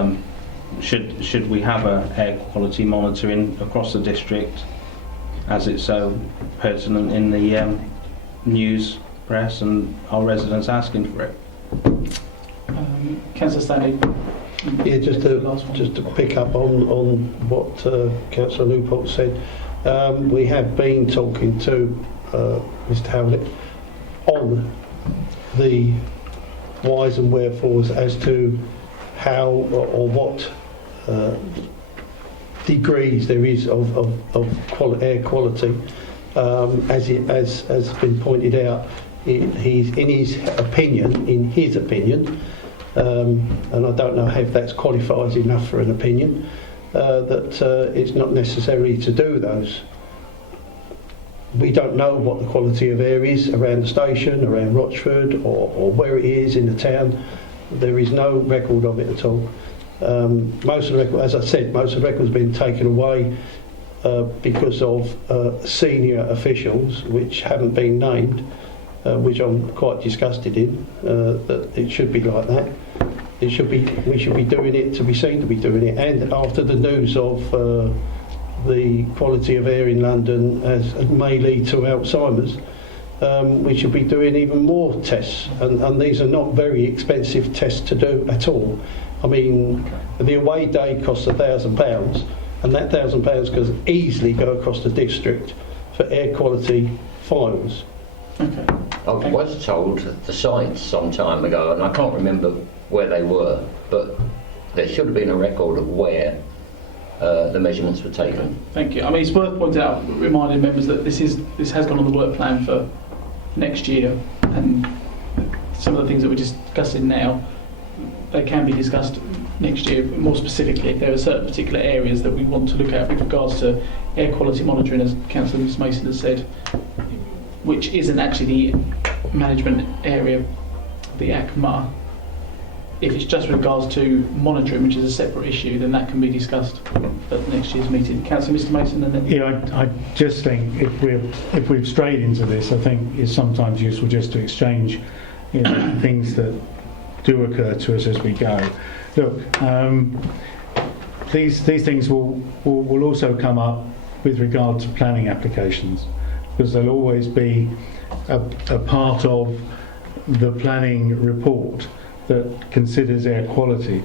should we have a air quality monitoring across the district, as it's so pertinent in the news press and our residents asking for it. Councillor Stanley. Yeah, just to pick up on what Councillor Newport said, we have been talking to Mr Howlett on the whys and wherefores as to how or what degrees there is of air quality. As has been pointed out, he's in his opinion, and I don't know if that's qualifies enough for an opinion, that it's not necessary to do those. We don't know what the quality of air is around the station, around Rochford, or where it is in the town. There is no record of it at all. Most of the record, as I said, most of the records have been taken away because of senior officials which haven't been named, which I'm quite disgusted in. That it should be like that. We should be doing it to be seen to be doing it. And after the news of the quality of air in London may lead to Alzheimer's, we should be doing even more tests. And these are not very expensive tests to do at all. I mean, the away day costs £1,000, and that £1,000 could easily go across the district for air quality files. Okay. I was told the sites some time ago, and I can't remember where they were, but there should have been a record of where the measurements were taken. Thank you. I mean, it's worth pointing out, reminding members that this has gone on the work plan for next year, and some of the things that we're discussing now, they can be discussed next year more specifically if there are certain particular areas that we want to look at with regards to air quality monitoring, as Councillor Mason has said, which isn't actually the management area of the ACMA. If it's just with regards to monitoring, which is a separate issue, then that can be discussed at next year's meeting. Councillor Mr Mason, and then... Yeah, I just think if we've strayed into this, I think it's sometimes useful just to exchange things that do occur to us as we go. Look, these things will also come up with regard to planning applications, because there'll always be a part of the planning report that considers air quality.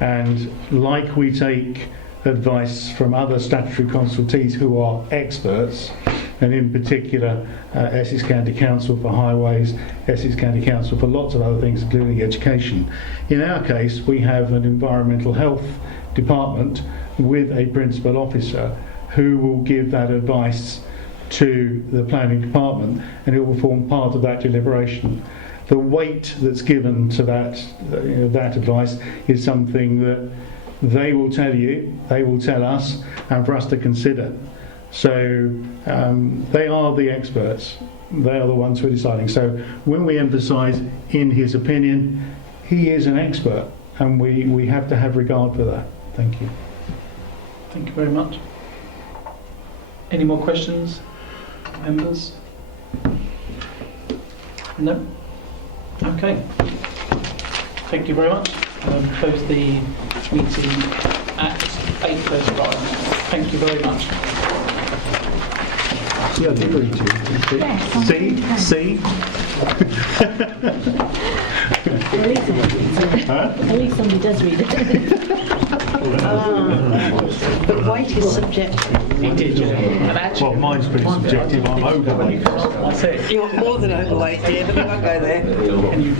And like we take advice from other statutory consultees who are experts, and in particular Essex County Council for Highways, Essex County Council for lots of other things, including education. In our case, we have an environmental health department with a principal officer who will give that advice to the planning department, and it will form part of that deliberation. The weight that's given to that advice is something that they will tell you, they will tell us, and for us to consider. So they are the experts. They are the ones who are deciding. So when we emphasise in his opinion, he is an expert, and we have to have regard for that. Thank you. Thank you very much. Any more questions, members? No? Okay. Thank you very much. Close the meeting at 8:35. Thank you very much. See, I did read you. Yes. See? At least somebody does read it. But weight is subjective. He did, yeah. And actually, Well, mine's pretty subjective. I'm overweight. that's it. You're more than overweight, dear, but we won't go there. Can you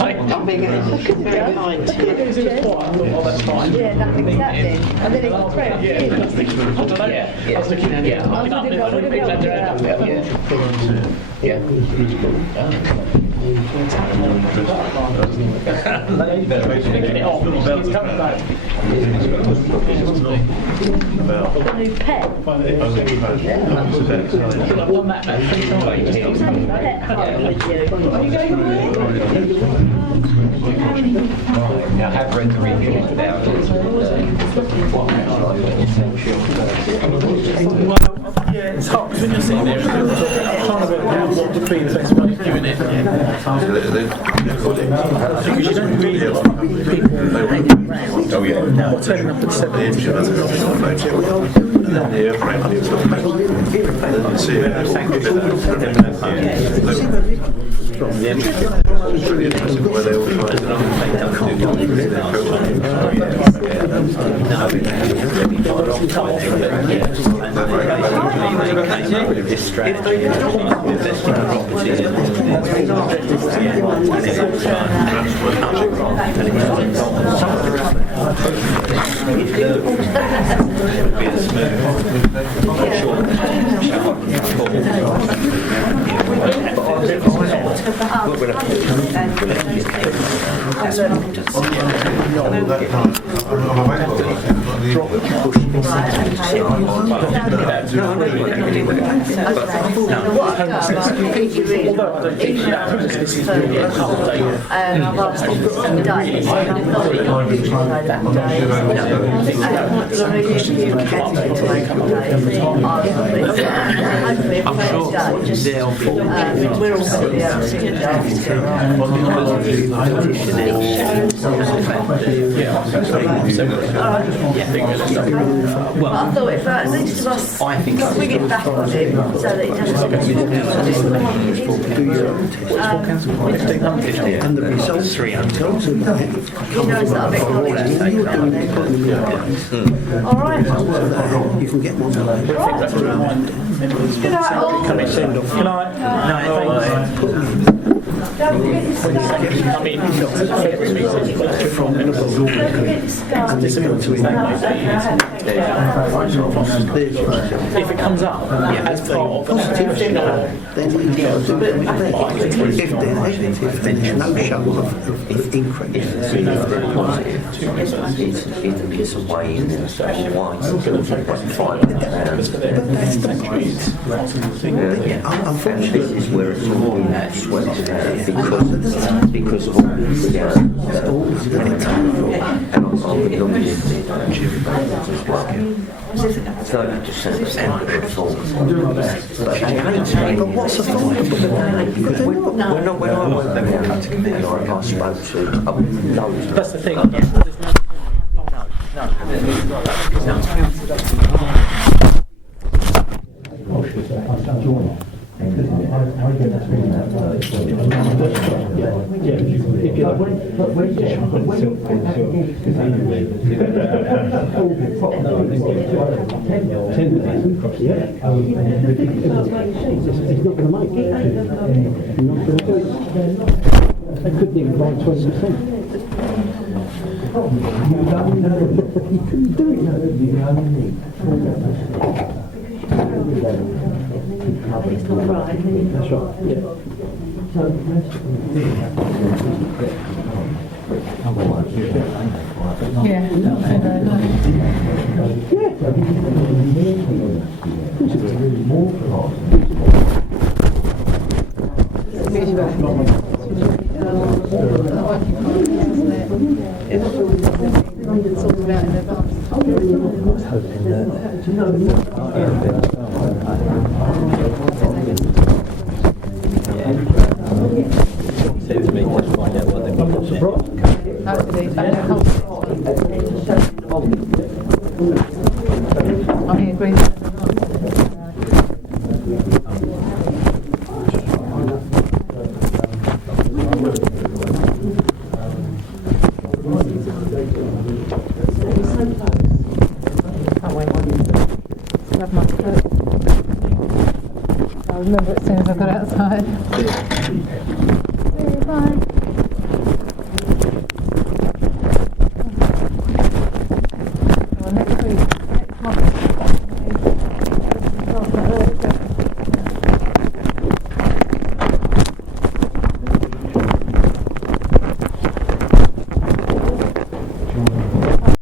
I'm being very kind to you. It was quite, I thought, oh, that's fine. Yeah, that's exactly. And then it's threat. Yeah, that's the, I don't know. I was looking at it. Yeah. I would have picking it off. He's coming back. The new pet. I've done that about 3 times. It's only pet home with you. Are you going away? I have read the reviews about Well, yeah, it's hard because when you're sitting there, I'm trying to work out what would be the best way of doing it. Because you don't really want people hanging around or turning up at 7. I've asked him for some dates, and I thought he wanted to know that day. Hopefully if they'll be we're all going to be able to sit down. Well, I thought if at least of us bring it back on him so that he doesn't And the results 300. he knows that I've acknowledged him. All right. You can get one. Good night, all. Can I send off? Can I? Don't forget your scarf. If it comes up as part of Then you go do it with if they're negative, then there's no show of increase. It's a way in there, so why? And this is where it's all been swept because of all this, and I'm looking at the as well. So it just sounds good thought. But what's the thought? Because when I went back to committee, I spoke to loads. That's the thing. It's not right. That's right. Yeah. I remember it as soon as I got outside.